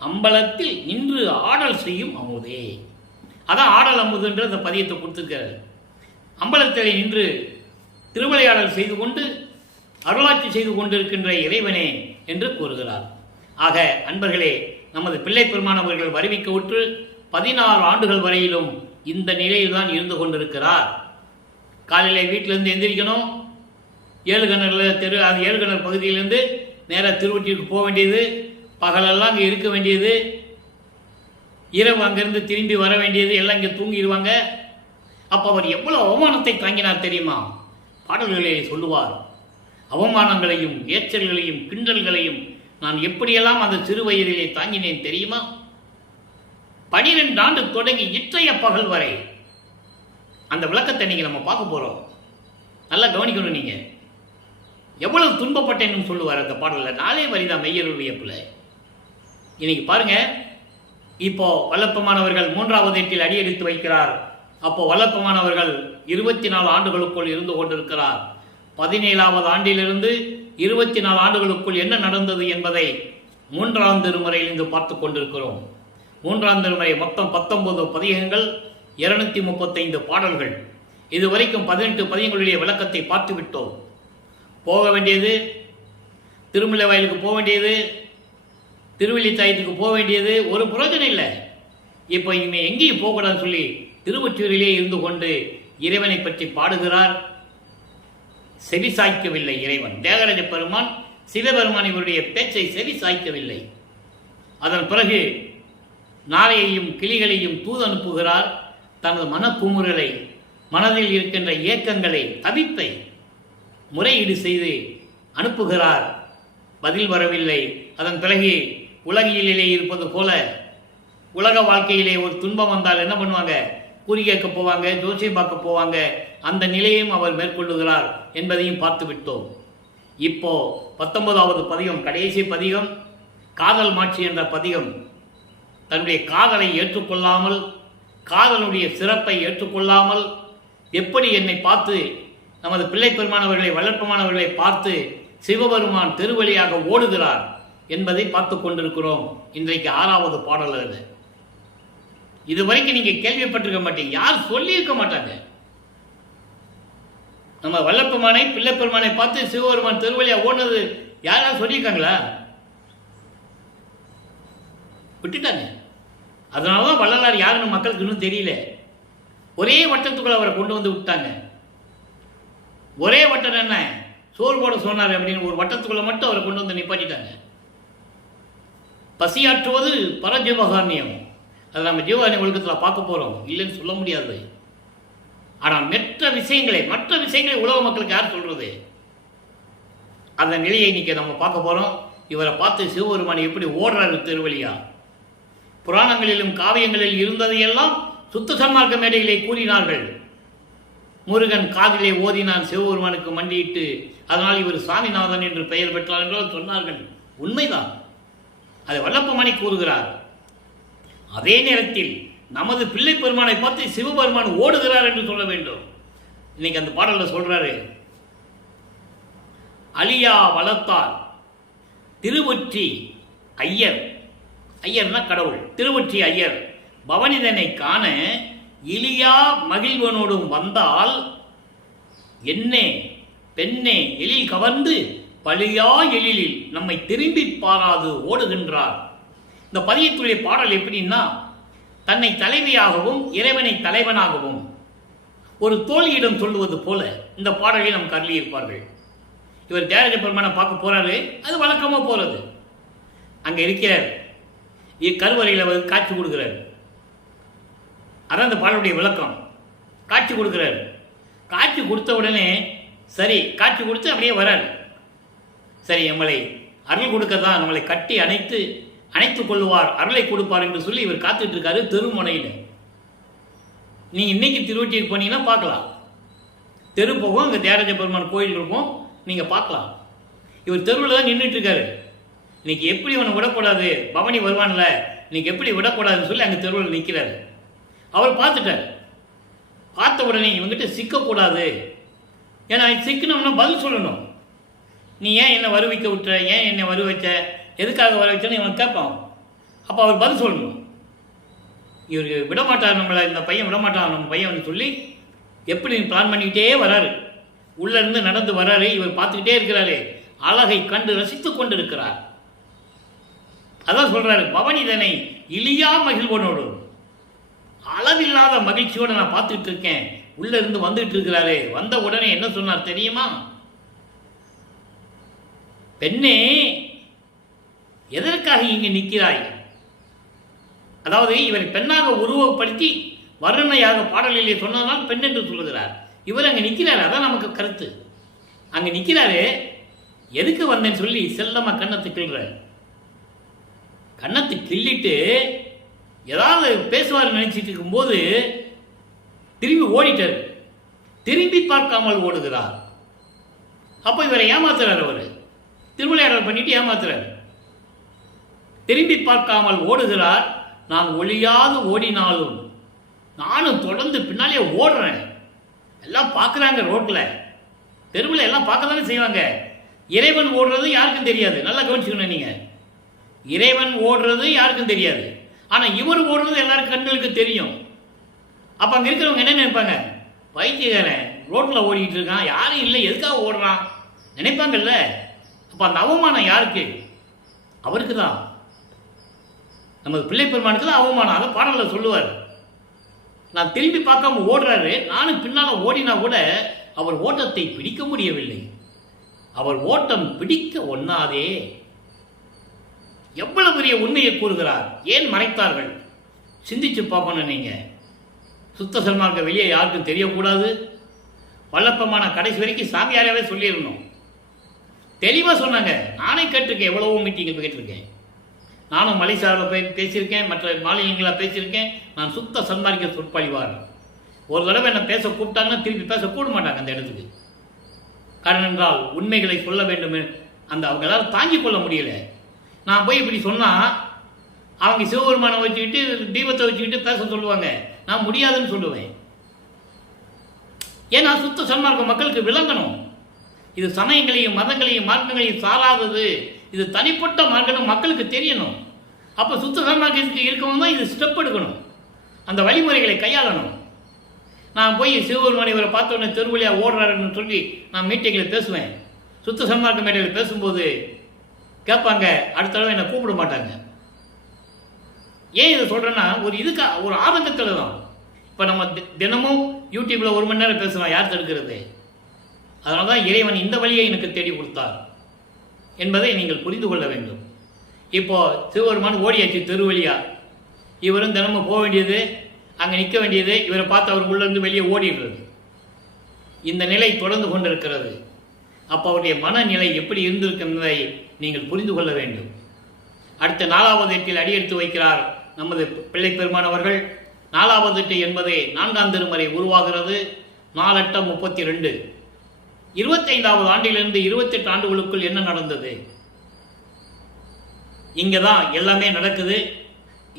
அம்பலத்தில் நின்று ஆடல் செய்யும் அமுதே. அதான் ஆடல் அமுதுன்ற அந்த பதியத்தை கொடுத்துருக்காரு. அம்பலத்தில் நின்று திருவிளையாடல் செய்து கொண்டு அருளாட்சி செய்து கொண்டிருக்கின்ற இறைவனே என்று கூறுகிறார். ஆக அன்பர்களே, நமது பிள்ளை பெருமானவர்கள் வருவிக்க உற்று 16 ஆண்டுகள் வரையிலும் இந்த நிலையில்தான் இருந்து கொண்டிருக்கிறார். காலையில் வீட்டிலேருந்து எந்திரிக்கணும், 7 கிணறு அது 7 கிணறு பகுதியிலேருந்து நேராக திருவொற்றியூருக்கு போக வேண்டியது, பகலெல்லாம் அங்கே இருக்க வேண்டியது, இரவு அங்கேருந்து திரும்பி வர வேண்டியது, எல்லாம் இங்கே தூங்கிடுவாங்க. அப்போ அவர் எவ்வளோ அவமானத்தை தாங்கினார் தெரியுமா? பாடல்களை சொல்லுவார். அவமானங்களையும் ஏச்சல்களையும் கிண்டல்களையும் நான் எப்படியெல்லாம் அந்த சிறு வயதிலே தாங்கினேன் தெரியுமா? 12 ஆண்டு தொடங்கி இற்றைய பகல் வரை அந்த விளக்கத்தை நீங்கள் நம்ம பார்க்க போகிறோம். நல்லா கவனிக்கணும். நீங்கள் எவ்வளவு துன்பப்பட்டேன்னு சொல்லுவார் அந்த பாடலில். 4 வரிதான் மெய்யருள் வியப்பில். இன்னைக்கு பாருங்க, இப்போ வல்லப்பமானவர்கள் 3வது எட்டில் அடியெடுத்து வைக்கிறார். அப்போ வல்லப்பமானவர்கள் 24 ஆண்டுகளுக்குள் இருந்து கொண்டிருக்கிறார். 17வது ஆண்டிலிருந்து 24 ஆண்டுகளுக்குள் என்ன நடந்தது என்பதை 3ஆம் திருமுறையில் இருந்து பார்த்து கொண்டிருக்கிறோம். 3ஆம் திருமுறை மொத்தம் 19 பதிகங்கள், 235 பாடல்கள். இதுவரைக்கும் 18 பதிகங்களுடைய விளக்கத்தை பார்த்து விட்டோம். போக வேண்டியது திருமலை வயலுக்கு போக வேண்டியது, திருவள்ளித்தாயத்துக்கு போக வேண்டியது, ஒரு பிரயோஜனம் இல்லை. இப்போ இனிமேல் எங்கேயும் போகக்கூடாதுன்னு சொல்லி திருவொற்றியூரிலே இருந்து கொண்டு இறைவனை பற்றி பாடுகிறார். செவி சாய்க்கவில்லை இறைவன். தியாகராஜ பெருமான் சிவபெருமான் இவருடைய பேச்சை செவி சாய்க்கவில்லை. அதன் பிறகு நாரையையும் கிளிகளையும் தூது அனுப்புகிறார். தனது மனக்குமுறலை, மனதில் இருக்கின்ற இயக்கங்களை, தவிப்பை முறையீடு செய்து அனுப்புகிறார். பதில் வரவில்லை. அதன் பிறகு உலகியலிலே இருப்பது போல உலக வாழ்க்கையிலே ஒரு துன்பம் வந்தால் என்ன பண்ணுவாங்க? குறி கேட்க போவாங்க, ஜோசியம் பார்க்க போவாங்க. அந்த நிலையையும் அவர் மேற்கொள்ளுகிறார் என்பதையும் பார்த்து விட்டோம். இப்போ 19வது பதிகம், கடைசி பதிகம், காதல் மாட்சி என்ற பதிகம். தன்னுடைய காதலை ஏற்றுக்கொள்ளாமல், காதலுடைய சிறப்பை ஏற்றுக்கொள்ளாமல், எப்படி என்னை பார்த்து நமது பிள்ளை பெருமானவர்களை, வளர்ப்பமானவர்களை பார்த்து சிவபெருமான் திருவழியாக ஓடுகிறார் என்பதை பார்த்து கொண்டிருக்கிறோம். இன்றைக்கு 6வது பாடல். அது இதுவரைக்கும் நீங்க கேள்விப்பட்டிருக்க மாட்டீங்க, யார் சொல்லியிருக்க மாட்டாங்க. நம்ம வல்லப்பெருமானை, பிள்ளை பெருமானை பார்த்து சிவபெருமான் திருவழியா ஓடுனது யாராவது சொல்லியிருக்காங்களா? விட்டுட்டாங்க. அதனாலதான் வள்ளலார் யாருன்னு மக்களுக்கு இன்னும் தெரியல. ஒரே வட்டத்துக்குள்ள அவரை கொண்டு வந்து விட்டாங்க. ஒரே வட்டம் என்ன, சோறு போட சொன்னார் அப்படின்னு ஒரு வட்டத்துக்குள்ள மட்டும் அவரை கொண்டு வந்து நிப்பாட்டிட்டாங்க. பசியாற்றுவது பரஜீவகாரண்யம். அதை நம்ம ஜீவகாரண்ய ஒழுக்கத்தில் பார்க்க போறோம், இல்லைன்னு சொல்ல முடியாது. ஆனால் மற்ற விஷயங்களை உலக மக்களுக்கு யார் சொல்றது? அந்த நிலையை இன்னைக்கு நம்ம பார்க்க போறோம். இவரை பார்த்து சிவபெருமான் எப்படி ஓடுறாரு திருவழியா. புராணங்களிலும் காவியங்களில் இருந்ததையெல்லாம் சுத்த சன்மார்க்க மேடைகளை கூறினார்கள். முருகன் காதிலே ஓதினான் சிவபெருமானுக்கு மண்டியிட்டு, அதனால் இவர் சாமிநாதன் என்று பெயர் பெற்றார் என்றால் சொன்னார்கள். உண்மைதான். அதை வல்லப்பமானி கூறுகிறார். அதே நேரத்தில் நமது பிள்ளை பெருமானை பார்த்து சிவபெருமான் ஓடுகிறார் என்று சொல்ல வேண்டும். இன்னைக்கு அந்த பாடல்ல சொல்றாரு, அலியா வளர்த்தார் திருவொற்றி ஐயர். ஐயர்னா கடவுள். திருவொற்றி ஐயர் பவனிதனை காண இலியா மகிழ்வனோடும் வந்தால் என்னே பெண்ணே எழில் கவர்ந்து பழியா எழிலில் நம்மை திரும்பி பாராது ஓடுகின்றார். இந்த பதியத்துடைய பாடல் எப்படின்னா, தன்னை தலைவியாகவும் இறைவனை தலைவனாகவும் ஒரு தோழியிடம் சொல்லுவது போல இந்த பாடலை நமக்கு அருளியிருப்பார்கள். இவர் தியாகராஜ பெருமானை பார்க்க போறாரு, அது வழக்கமா போறது. அங்க இருக்கிறார், கருவறையில் காட்சி கொடுக்கிறார். அதான் இந்த பாடலுடைய விளக்கம். காட்சி கொடுக்கிறார். காட்சி கொடுத்த உடனே சரி, காட்சி கொடுத்து அப்படியே வராரு. சரி, நம்மளை அருள் கொடுக்க தான் நம்மளை கட்டி அணைத்துக் கொள்வார், அருளை கொடுப்பார் என்று சொல்லி இவர் காத்துட்டு இருக்காரு தெருமுனையில். நீங்கள் இன்னைக்கு திருவொற்றியூர் போனீங்கன்னா பார்க்கலாம், தெரு போகும், அங்கே தியாகராஜ பெருமான் கோயில் இருக்கும், நீங்கள் பார்க்கலாம். இவர் தெருவில் தான் நின்றுட்டு இருக்காரு. இன்னைக்கு எப்படி அவனை விடக்கூடாது, பவனி வருவான்ல, இன்னைக்கு எப்படி விடக்கூடாதுன்னு சொல்லி அங்கே தெருவில் நிற்கிறாரு. அவர் பார்த்துட்டார். பார்த்த உடனே இவங்கிட்ட சிக்கக்கூடாது, ஏன்னா சிக்கணும்னா பதில் சொல்லணும். நீ ஏன் என்னை வருவிக்க விட்டுற, ஏன் என்னை வரு வச்ச, எதுக்காக வர வச்சேன்னு இவன் கேட்பான். அப்போ அவர் பதில் சொல்லணும். இவருக்கு விடமாட்டார், நம்மளை இந்த பையன் விடமாட்டான் நம்ம பையன் சொல்லி எப்படி பிளான் பண்ணிக்கிட்டே வராரு. உள்ளேருந்து நடந்து வராரு. இவர் பார்த்துக்கிட்டே இருக்கிறாரு. அழகை கண்டு ரசித்து கொண்டு இருக்கிறார். அதான் சொல்றாரு, பவனிதனை இழியா மகிழ்வனோடு, அளவில்லாத மகிழ்ச்சியோடு நான் பார்த்துட்டு இருக்கேன். உள்ள இருந்து வந்துட்டு இருக்கிறாரு. வந்த உடனே என்ன சொன்னார் தெரியுமா? பெண்ணே, எதற்காக இங்கு நிற்கிறாய்? அதாவது இவரை பெண்ணாக உருவப்படுத்தி வர்ணனையாக பாடலிலே சொன்னதனால் பெண் என்று சொல்லுகிறார். இவர் அங்கே நிற்கிறாரு. அதான் நமக்கு கருத்து. அங்கே நிற்கிறாரு. எதுக்கு வந்தேன்னு சொல்லி செல்லமா கண்ணத்தை கிள்றாரு. கண்ணத்தை கிள்ளிட்டு ஏதாவது பேசுவார் நினைச்சிட்டு இருக்கும்போது திரும்பி ஓடிட்டார். திரும்பி பார்க்காமல் ஓடுகிறார். அப்போ இவரை ஏமாத்துறாரு. அவர் திருவிளையாடல் பண்ணிட்டு ஏமாத்துறாரு. திரும்பி பார்க்காமல் ஓடுகிறார். நான் ஒளியாது ஓடினாலும் நானும் தொடர்ந்து பின்னாலே ஓடுறேன். எல்லாம் பார்க்குறாங்க, ரோட்டில் தெருவில் எல்லாம் பார்க்க தானே செய்வாங்க. இறைவன் ஓடுறது யாருக்கும் தெரியாது. நல்லா கவனிச்சுக்கணும் நீங்கள். இறைவன் ஓடுறது யாருக்கும் தெரியாது. ஆனால் இவர் ஓடுறது எல்லாருக்கும் கண்களுக்கு தெரியும். அப்போ அங்கே இருக்கிறவங்க என்ன நினைப்பாங்க? பைத்தியக்காரன் ரோட்டில் ஓடிக்கிட்டு இருக்கான், யாரும் இல்லை, எதுக்காக ஓடுறான் நினைப்பாங்கல்ல. அப்போ அந்த அவமானம் யாருக்கு? அவருக்கு தான். நமது பிள்ளை பெருமானுக்கு தான் அவமானம். அதை பாடலில் சொல்லுவார். நான் திரும்பி பார்க்காம ஓடுறாரு. நானும் பின்னால் ஓடினா கூட அவர் ஓட்டத்தை பிடிக்க முடியவில்லை. அவர் ஓட்டம் பிடிக்க ஒண்ணாதே. எவ்வளவு பெரிய உண்மையை கூறுகிறார். ஏன் மறைத்தார்கள்? சிந்திச்சு பார்க்கணும். நீங்க சுத்த சன்மார்க்க வெளியே யாருக்கும் தெரியக்கூடாது. வல்லப்பமான கடைசி வரைக்கும் சாமியாராவே சொல்லிடணும். தெளிவாக சொன்னாங்க. நானே கேட்டிருக்கேன், எவ்வளவோ மீட்டிங்கில் கேட்டிருக்கேன். நானும் மலேசியாவில் பேசியிருக்கேன், மற்ற மாநிலங்களில் பேசியிருக்கேன். நான் சுத்த சன்மார்க்க சொற்பொழிவார். ஒரு தடவை என்ன பேச கூப்பிட்டாங்கன்னா திருப்பி பேச கூட மாட்டாங்க அந்த இடத்துக்கு. காரணம் என்றால் உண்மைகளை சொல்ல வேண்டும். அவங்களால தாங்கிக் கொள்ள முடியல. நான் போய் இப்படி சொன்னால் அவங்க சிவபெருமானை வச்சுக்கிட்டு தீபத்தை வச்சுக்கிட்டு பேச சொல்லுவாங்க. நான் முடியாதுன்னு சொல்லுவேன். ஏன்னா சுத்த சன்மார்க்க மக்களுக்கு விளங்கணும். இது சமயங்களையும் மதங்களையும் மார்க்கங்களையும் சாராதது. இது தனிப்பட்ட மார்க்கம் மக்களுக்கு தெரியணும். அப்போ சுத்த சன்மார்க்கத்துக்கு இருக்கவங்க தான் இது ஸ்டெப் எடுக்கணும். அந்த வழிமுறைகளை கையாளணும். நான் போய் சிவபெருமானை இவரை பார்த்தோன்னே தெருவழியாக ஓடுறாருன்னு சொல்லி நான் மீட்டிங்கில் பேசுவேன். சுத்த சன்மார்க்க மேடையில் பேசும்போது கேட்பாங்க, அடுத்த தடவை என்னை கூப்பிட மாட்டாங்க. ஏன் இதை சொல்கிறேன்னா ஒரு ஆதங்கத்தில் தான். இப்போ நம்ம தினமும் யூடியூப்பில் 1 மணி நேரம் பேசுகிறோம். யார் தடுக்கிறது? அதனால தான் இறைவன் இந்த வழியை எனக்கு தேடி கொடுத்தார் என்பதை நீங்கள் புரிந்து கொள்ள வேண்டும். இப்போ சிவபெருமான் ஓடியாச்சு தெருவழியா. இவரும் தினமும் போக வேண்டியது, அங்கே நிற்க வேண்டியது, இவரை பார்த்து அவர் உள்ளேருந்து வெளியே ஓடிடுறது. இந்த நிலை தொடர்ந்து கொண்டிருக்கிறது. அப்போ அவருடைய மனநிலை எப்படி இருந்திருக்கும் என்பதை நீங்கள் புரிந்து கொள்ள வேண்டும். அடுத்த 4வது எட்டில் அடியெடுத்து வைக்கிறார் நமது பிள்ளை பெருமான் அவர்கள். 4வது எட்டு என்பது 4ஆம் திருமறை உருவாகிறது. 4×8=32. 25வது ஆண்டிலிருந்து 28 ஆண்டுகளுக்குள் என்ன நடந்தது? இங்கே தான் எல்லாமே நடக்குது.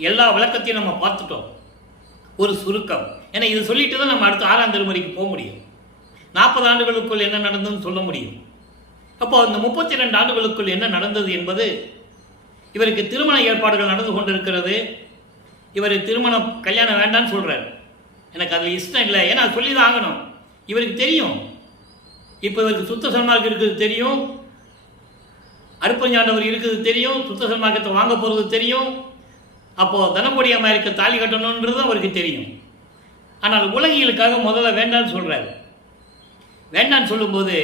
எல்லா விளக்கத்தையும் நம்ம பார்த்துட்டோம். ஒரு சுருக்கம். ஏன்னா இது சொல்லிட்டு தான் நம்ம அடுத்த 6ஆம் திருமுறைக்கு போக முடியும். 40 ஆண்டுகளுக்குள் என்ன நடந்ததுன்னு சொல்ல முடியும். அப்போ இந்த 32 ஆண்டுகளுக்குள் என்ன நடந்தது என்பது, இவருக்கு திருமண ஏற்பாடுகள் நடந்து கொண்டிருக்கிறது. இவர் கல்யாணம் வேண்டான்னு சொல்கிறார். எனக்கு அதில் இஷ்டம் இல்லை. ஏன்னா சொல்லி தான் ஆகணும். இவருக்கு தெரியும். இப்போ இவருக்கு சுத்த சன்மார்க்கம் இருக்குது தெரியும், அருப்பஞ்சாண்டவர் இருக்குது தெரியும், சுத்த சன்மார்க்கத்தை வாங்க போகிறது தெரியும். அப்போது தனப்பொடி அம்மா இருக்க தாலி கட்டணுன்றது அவருக்கு தெரியும். ஆனால் உலகியலுக்காக முதல்ல வேண்டான்னு சொல்கிறாரு. வேண்டான்னு சொல்லும்போது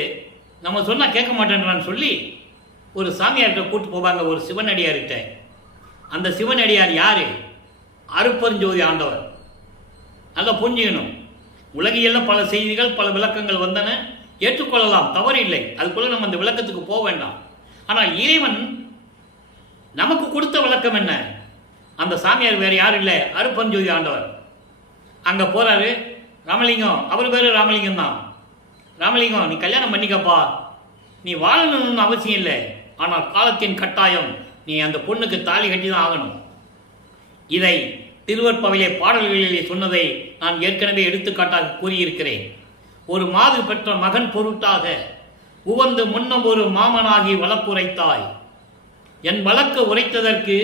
நம்ம சொன்னால் கேட்க மாட்டேன்றான்னு சொல்லி ஒரு சாமியார்கிட்ட கூப்பிட்டு போவாங்க, ஒரு சிவனடியார்கிட்ட. அந்த சிவனடியார் யார்? அருப்பெருஞ்சோதி ஆண்டவர். நல்லா புரிஞ்சுக்கணும். உலகியலில் பல செய்திகள், பல விளக்கங்கள் வந்தன. ஏற்றுக்கொள்ளலாம், தவறு இல்லை. அதுக்குள்ளே நம்ம அந்த விளக்கத்துக்கு போக வேண்டாம். ஆனால் இறைவன் நமக்கு கொடுத்த விளக்கம் என்ன? அந்த சாமியார் வேறு யாரும் இல்லை, அருப்பஞ்சோதி ஆண்டவர். அங்கே போகிறாரு ராமலிங்கம், அவர் பேர் ராமலிங்கம் தான். ராமலிங்கம், நீ கல்யாணம் பண்ணிக்கப்பா, நீ வாழணும்னு அவசியம் இல்லை, ஆனால் காலத்தின் கட்டாயம் நீ அந்த பொண்ணுக்கு தாலி கட்டி தான் ஆகணும். இதை திருவற்பாவிலே பாடல்களிலே சொன்னதை நான் ஏற்கனவே எடுத்துக்காட்டாக கூறியிருக்கிறேன். ஒரு மாது பெற்ற மகன் பொருட்டாக உவந்து முன்னம் ஒரு மாமனாகி வழக்குரைத்தாய், என் வழக்கு உரைத்ததற்கு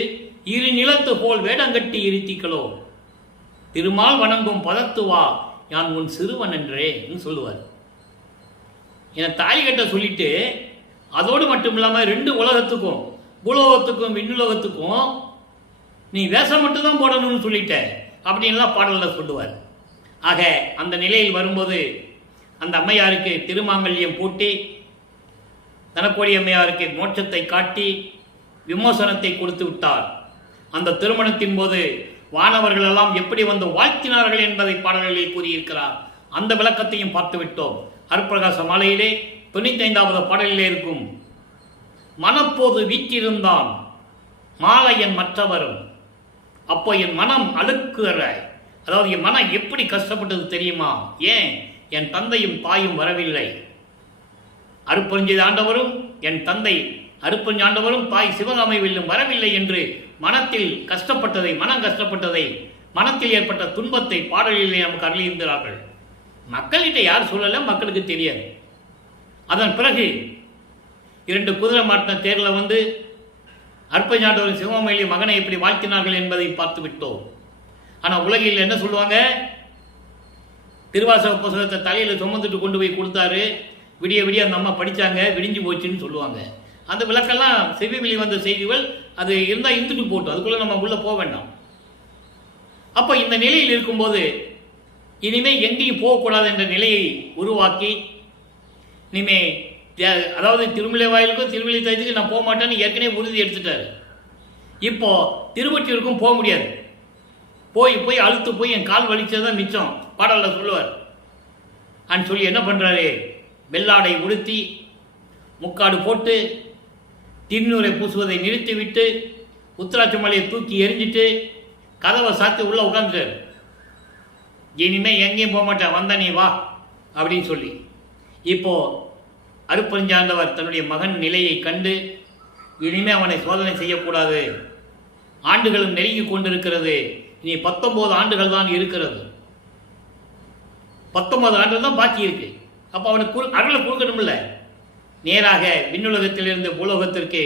இரு நிலத்து போல் வேடங்கட்டி இருத்திகளோ, திருமால் வணங்கும் பதத்துவா யான் உன் சிறுவன் என்றே சொல்லுவார். என தாலி கட்ட சொல்லிட்டு அதோடு மட்டும் இல்லாமல் 2 உலகத்துக்கும், பூலோகத்துக்கும் விண்ணுலகத்துக்கும் நீ வேஷம் மட்டும்தான் போடணும்னு சொல்லிட்ட அப்படின்லாம் பாடலில் சொல்லுவார். ஆக அந்த நிலையில் வரும்போது அந்த அம்மையாருக்கு திருமாங்கல்யம் பூட்டி தனக்கோடி அம்மையாருக்கு மோட்சத்தை காட்டி விமோசனத்தை கொடுத்து விட்டார். அந்த திருமணத்தின் போது வானவர்கள் எல்லாம் எப்படி வந்து வாழ்த்தினார்கள் என்பதை பாடல்களில் கூறியிருக்கிறார். அந்த விளக்கத்தையும் பார்த்து விட்டோம். அருட்பிரகாச மாலையிலே 95வது பாடலிலே இருக்கும், மனப்போது வீற்றிருந்தான் மாலையன் மற்றவரும், அப்போ என் மனம் அழுக்குற, அதாவது என் மனம் எப்படி கஷ்டப்பட்டது தெரியுமா? ஏன் என் தந்தையும் தாயும் வரவில்லை, அருப்பஞ்சு ஆண்டவரும் என் தந்தை அருப்பஞ்சு ஆண்டவரும் தாய் சிவகாமைவில்லும் வரவில்லை என்று மனத்தில் கஷ்டப்பட்டதை, மனம் கஷ்டப்பட்டதை, மனத்தில் ஏற்பட்ட துன்பத்தை பாடலிலே நமக்கு அருளியிருக்கிறார்கள். மக்கள்கிட்ட யார் சொல்லல, மக்களுக்கு தெரியாது. அதன் பிறகு 2 குதிரை மாட்டின தேரில் வந்து அற்பஞாண்டவரின் சிவகாமையிலே மகனை எப்படி வாழ்த்தினார்கள் என்பதை பார்த்து விட்டோம். ஆனால் உலகில் என்ன சொல்லுவாங்க, திருவாசக புத்தகத்தை தலையில் சுமந்துட்டு கொண்டு போய் கொடுத்தாரு, விடிய விடிய அந்த அம்மா படித்தாங்க, விடிஞ்சு போச்சுன்னு சொல்லுவாங்க. அந்த விளக்கெல்லாம் செவி வெளி வந்த செய்திகள், அது இருந்தால் இருந்துட்டு போட்டோம், அதுக்குள்ளே நம்ம உள்ளே போக வேண்டாம். அப்போ இந்த நிலையில் இருக்கும்போது இனிமேல் எங்கேயும் போகக்கூடாது என்ற நிலையை உருவாக்கி, இனிமே அதாவது திருமலை வாயிலுக்கும் திருமலை தயத்துக்கு நான் போக மாட்டேன்னு ஏற்கனவே உறுதி எடுத்துட்டாரு. இப்போ திருவொற்றியூருக்கும் போக முடியாது, போய் போய் அழுத்து போய் என் கால் வலிச்சதான் மிச்சம் பாடலில் சொல்லுவார். அன்னு சொல்லி என்ன பண்ணுறாரு, வெள்ளாடை உடுத்தி முக்காடு போட்டு திருநூரை பூசுவதை நிறுத்திவிட்டு உத்திராட்ச மலையை தூக்கி எரிஞ்சிட்டு கதவை சாத்தி உள்ளே உட்காந்துட்டார். இனிமே எங்கேயும் போக மாட்டேன், வந்த நீ வா அப்படின்னு சொல்லி. இப்போ அருப்பஞ்சாண்டவர் தன்னுடைய மகன் நிலையை கண்டு இனிமே அவனை சோதனை செய்யக்கூடாது, ஆண்டுகளும் நெருங்கி கொண்டிருக்கிறது, இனி 19 ஆண்டுகள் தான் இருக்கிறது, 19 ஆண்டுகள் தான் பாக்கி இருக்கு. அப்போ அவனுக்கு அருளை கொடுக்கணும்ல. நேராக விண்ணுலகத்திலிருந்து பூலோகத்திற்கு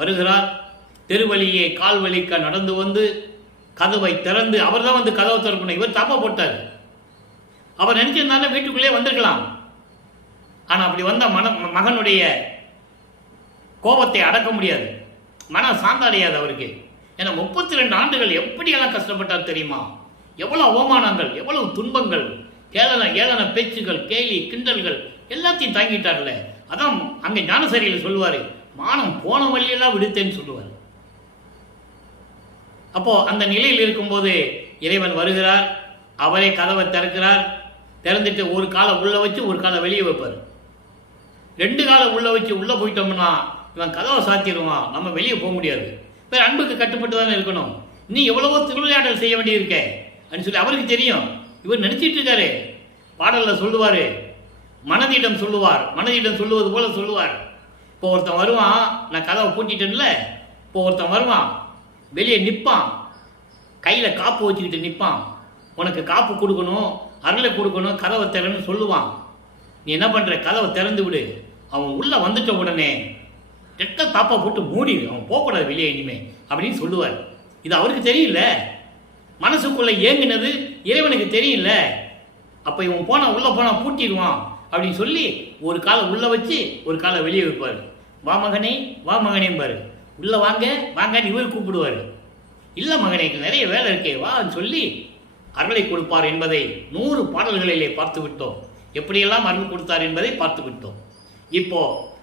வருகிறார். தெருவழியே கால் வலிக்க நடந்து வந்து கதவை திறந்து, அவர் தான் வந்து கதவை திறக்கணும், இவர் தப்பா போட்டார். அவர் நினைச்சிருந்தாலும் வீட்டுக்குள்ளே வந்திருக்கலாம். ஆனால் அப்படி வந்த மகனுடைய கோபத்தை அடக்க முடியாது, மனம் சாந்தாடையாது அவருக்கு. ஏன்னா 32 ஆண்டுகள் எப்படியெல்லாம் கஷ்டப்பட்டார் தெரியுமா? எவ்வளவு அவமானங்கள், எவ்வளவு துன்பங்கள், ஏளன பேச்சுகள், கேலி கிண்டல்கள் எல்லாத்தையும் தாங்கிட்டார்ல. அதான் அங்கே ஞானசரியில் சொல்லுவார், மானம் போன வழியெல்லாம் விடுத்தேன்னு சொல்லுவார். அப்போ அந்த நிலையில் இருக்கும்போது இறைவன் வருகிறார், அவரே கதவை திறக்கிறார். திறந்துட்டு ஒரு காலை உள்ள வச்சு ஒரு காலை வெளியே வைப்பார். 2 காலை உள்ள வச்சு உள்ளே போயிட்டோம்னா இவன் கதவை சாத்திடுவான், நம்ம வெளியே போக முடியாது. வேறு அன்புக்கு கட்டுப்பட்டு தானே இருக்கணும். நீ எவ்வளவோ திருவிளையாடல் செய்ய வேண்டியிருக்க அப்படின்னு சொல்லி அவருக்கு தெரியும். இவர் நினச்சிட்டு இருக்காரு. பாடலில் சொல்லுவார், மனதிடம் சொல்லுவார், மனதிடம் சொல்லுவது போல சொல்லுவார். இப்போ ஒருத்தன் வருவான், நான் கதவை பூட்டிட்டேன்ல, இப்போ ஒருத்தன் வருவான், வெளியே நிற்பான், கையில் காப்பு வச்சுக்கிட்டு நிற்பான், உனக்கு காப்பு கொடுக்கணும், அருளை கொடுக்கணும், கதவை திறன்னு சொல்லுவான். நீ என்ன பண்ணுற, கதவை திறந்து விடு. அவன் உள்ளே வந்துட்ட உடனே ரெட்ட தாப்பா போட்டு மூடிடு, அவன் போகக்கூடாது வெளியே இனிமே அப்படின்னு சொல்லுவார். இது அவருக்கு தெரியல, மனசுக்குள்ளே ஏங்கினது இறைவனுக்கு தெரியல. அப்போ இவன் போனால் உள்ளே போனால் பூட்டிடுவான் அப்படின்னு சொல்லி ஒரு காலை உள்ளே வச்சு ஒரு காலை வெளியே வைப்பார். வா மகனே, வா மகனேம்பாரு. உள்ளே வாங்க வாங்கன்னு இவர் கூப்பிடுவார். இல்லை மகனே, நிறைய வேலை இருக்கே வான்னு சொல்லி அருளை கொடுப்பார் என்பதை 100 பாடல்களிலே பார்த்து விட்டோம். எப்படியெல்லாம் அருள் கொடுத்தார் என்பதை பார்த்து விட்டோம். இப்போ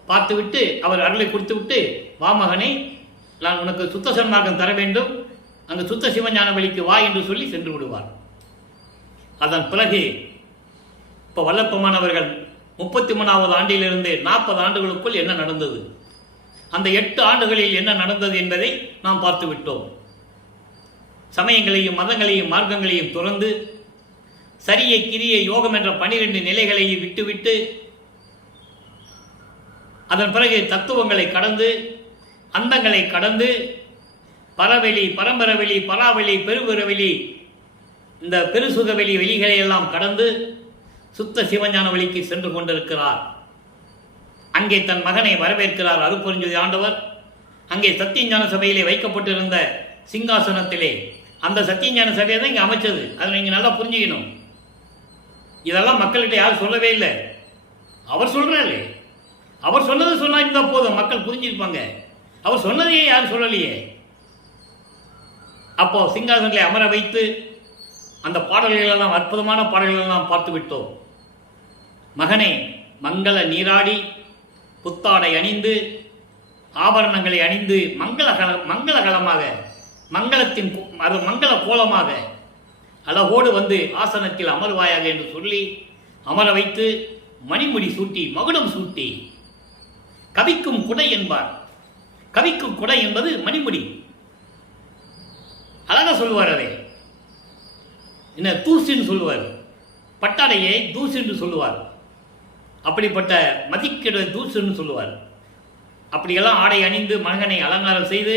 பார்த்துவிட்டு அவர் அருளை கொடுத்து விட்டு, வா மகனே, நான் உனக்கு சுத்த சன்மார்க்கம் தர வேண்டும், அங்கு சுத்த சிவஞான வழிக்கு வா என்று சொல்லி சென்று விடுவார். அதன் பிறகு இப்போ வல்லப்பமானவர்கள் 33வது ஆண்டிலிருந்து 40 ஆண்டுகளுக்குள் என்ன நடந்தது? அந்த 8 ஆண்டுகளில் என்ன நடந்தது என்பதை நாம் பார்த்து விட்டோம். சமயங்களையும் மதங்களையும் மார்க்கங்களையும் துறந்து சரியை கிரியை யோகம் என்ற 12 நிலைகளையும் விட்டுவிட்டு அதன் பிறகு தத்துவங்களை கடந்து அந்தங்களை கடந்து பரவெளி பரம்பரவெளி பராவெளி பெருபெருவெளி இந்த பெருசுகவெளி வெளிகளை எல்லாம் கடந்து சுத்த சிவஞான வழிக்கு சென்று கொண்டிருக்கிறார். அங்கே தன் மகனை வரவேற்கிறார் அருட்பெருஞ்ஜோதி ஆண்டவர். அங்கே சத்தியஞான சபையிலே வைக்கப்பட்டிருந்த சிங்காசனத்திலே அந்த சத்தியஞான சபையை தான் இங்கே அமைச்சது. அதை நீங்கள் நல்லா புரிஞ்சுக்கணும். இதெல்லாம் மக்கள்கிட்ட யாரும் சொல்லவே இல்லை. அவர் சொல்றாரு. அவர் சொன்னது சொன்னா இருந்தால் போதும், மக்கள் புரிஞ்சிருப்பாங்க. அவர் சொன்னதையே யாரும் சொல்லலையே. அப்போ சிங்காசனத்திலே அமர வைத்து அந்த பாடல்களெல்லாம் அற்புதமான பாடல்களெல்லாம் பார்த்து விட்டோம். மகனே மங்கள நீராடி புத்தாடை அணிந்து ஆபரணங்களை அணிந்து மங்களகலமாக மங்களத்தின் அது மங்கள கோலமாக அழகோடு வந்து ஆசனத்தில் அமர்வாயாக என்று சொல்லி அமர வைத்து மணிமுடி சூட்டி மகுடம் சூட்டி கவிக்கும் குடை என்பார். கவிக்கும் குடை என்பது மணிமுடி. அழகா சொல்லுவார். அதை என்ன தூசின்னு சொல்லுவார். பட்டாடையை தூசு என்று சொல்லுவார். அப்படிப்பட்ட மதிக்கிற தூசுன்னு சொல்லுவார். அப்படியெல்லாம் ஆடை அணிந்து மகனை அலங்காரம் செய்து,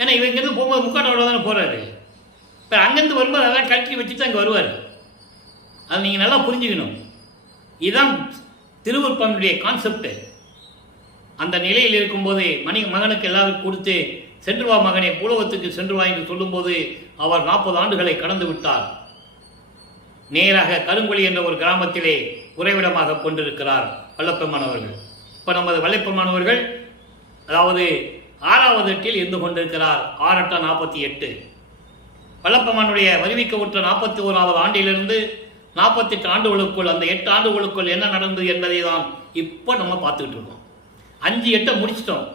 ஏன்னா இவங்கிருந்து போகும்போது முக்காட்டோட தானே போறாரு. இப்போ அங்கேருந்து வரும்போது அதெல்லாம் கட்டி வச்சுட்டு அங்கே வருவார். அதை நீங்கள் நல்லா புரிஞ்சுக்கணும். இதுதான் திருவருட்பாவினுடைய கான்செப்ட். அந்த நிலையில் இருக்கும்போது மகனுக்கு எல்லாருக்கும் கொடுத்து சென்று வா மகனே பூலோகத்துக்கு சென்று வா என்று சொல்லும்போது அவர் 40 ஆண்டுகளை கடந்து விட்டார். நேராக கருங்குழி என்ற ஒரு கிராமத்திலே உறைவிடமாக கொண்டிருக்கிறார் வல்லப்பெருமானவர்கள். இப்போ நமது வல்லப்பெருமானவர்கள் அதாவது 6வது எட்டில் இருந்து கொண்டிருக்கிறார். 6×8 வல்லப்பெருமானுடைய வருவிக்க உற்ற 41வது ஆண்டிலிருந்து 48 ஆண்டுகளுக்குள் அந்த 8 ஆண்டுகளுக்குள் என்ன நடந்தது என்பதை தான் இப்போ நம்ம பார்த்துக்கிட்டு இருக்கோம். 5 8 முடிச்சிட்டோம்.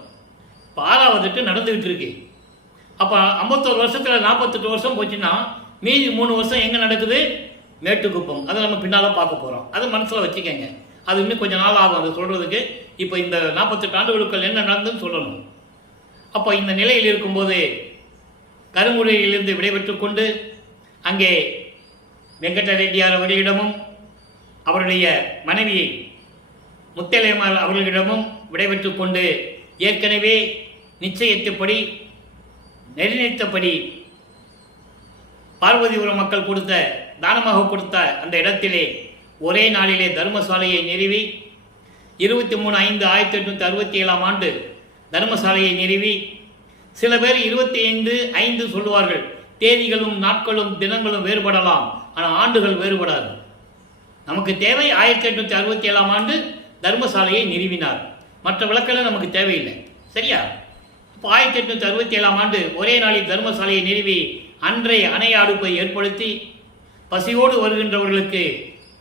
இப்போ 6வது எட்டு நடந்துகிட்டு இருக்கு. அப்போ 51 வருஷத்தில் 48 வருஷம் போச்சுன்னா மீதி 3 வருஷம் எங்கே நடக்குது? மேட்டுக்குப்பம். அதை நம்ம பின்னால் பார்க்க போகிறோம். அதை மனசில் வச்சுக்கோங்க. அது இன்னும் கொஞ்சம் நாள் ஆகும் அதை சொல்கிறதுக்கு. இப்போ இந்த 48 ஆண்டுகளுக்குள் என்ன நடந்ததுன்னு சொல்லணும். அப்போ இந்த நிலையில் இருக்கும்போது கருங்குழியிலிருந்து விடைபெற்று கொண்டு அங்கே வெங்கட ரெட்டியார் அவர்களிடமும் அவருடைய மனைவி முத்தலையம்மாள் அவர்களிடமும் விடைபெற்று கொண்டு ஏற்கனவே நிச்சயித்தபடி நெறிநிறுத்தபடி பார்வதிபுரம் மக்கள் கொடுத்த தானமாக கொடுத்த அந்த இடத்திலே ஒரே நாளிலே தர்மசாலையை நிறுவி 23/5/1867 ஆண்டு தர்மசாலையை நிறுவி, சில பேர் 25/5 சொல்லுவார்கள். தேதிகளும் நாட்களும் தினங்களும் வேறுபடலாம், ஆனால் ஆண்டுகள் வேறுபடாது. நமக்கு தேவை 1867 ஆண்டு தர்மசாலையை நிறுவினார். மற்ற விளக்கெல்லாம் நமக்கு தேவையில்லை. சரியா? இப்போ 1867 ஆண்டு ஒரே நாளில் தர்மசாலையை நிறுவி அன்றைய அணைய அடுப்பை ஏற்படுத்தி பசியோடு வருகின்றவர்களுக்கு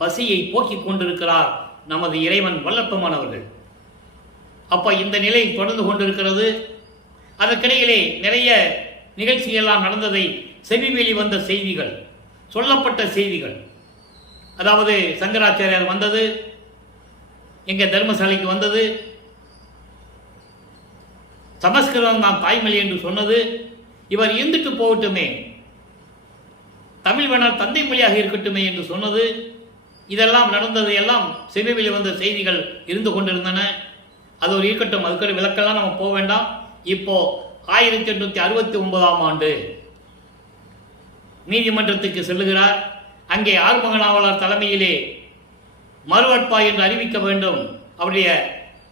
பசியை போக்கிக் கொண்டிருக்கிறார் நமது இறைவன் வல்லப்பெருமானவர்கள். அப்போ இந்த நிலை தொடர்ந்து கொண்டிருக்கிறது. அதற்கிடையிலே நிறைய நிகழ்ச்சியெல்லாம் நடந்ததை செவிவெளி வந்த செய்திகள், சொல்லப்பட்ட செய்திகள். அதாவது சங்கராச்சாரியார் வந்தது, எங்க தர்மசாலைக்கு வந்தது, சமஸ்கிருதம் தான் தாய்மொழி என்று சொன்னது, இவர் இருந்துட்டு போகட்டுமே, தமிழ் வேணால் தந்தை மொழியாக இருக்கட்டுமே என்று சொன்னது, இதெல்லாம் நடந்தது எல்லாம் செவிவெளி வந்த செய்திகள் இருந்து கொண்டிருந்தன. அது ஒரு இருக்கட்டும், அதுக்கு விளக்கெல்லாம் நம்ம போக வேண்டாம். இப்போ 1869 ஆண்டு நீதிமன்றத்துக்கு செல்லுகிறார். அங்கே ஆறுமுகநாவலர் தலைமையிலே மறுவட்பா என்று அறிவிக்க வேண்டும். அவருடைய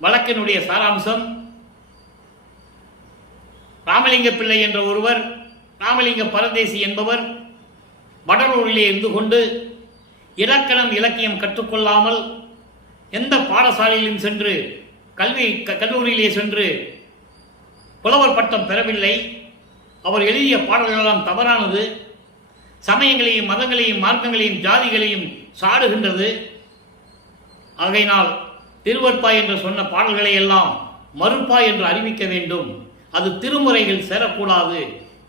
வழக்கினுடைய சாராம்சம், ராமலிங்க பிள்ளை என்ற ஒருவர், ராமலிங்க பரதேசி என்பவர் வடலூரிலே இருந்து கொண்டு இலக்கணம் இலக்கியம் கற்றுக்கொள்ளாமல் எந்த பாடசாலையிலும் சென்று கல்லூரியிலே சென்று புலவர் பட்டம் பெறவில்லை. அவர் எழுதிய பாடல்களெல்லாம் தவறானது, சமயங்களையும் மதங்களையும் மார்க்கங்களையும் ஜாதிகளையும் சாடுகின்றது. ஆகையினால் திருவற்பா என்று சொன்ன பாடல்களை எல்லாம் மறுப்பா என்று அறிவிக்க வேண்டும். அது திருமுறைகள் சேரக்கூடாது.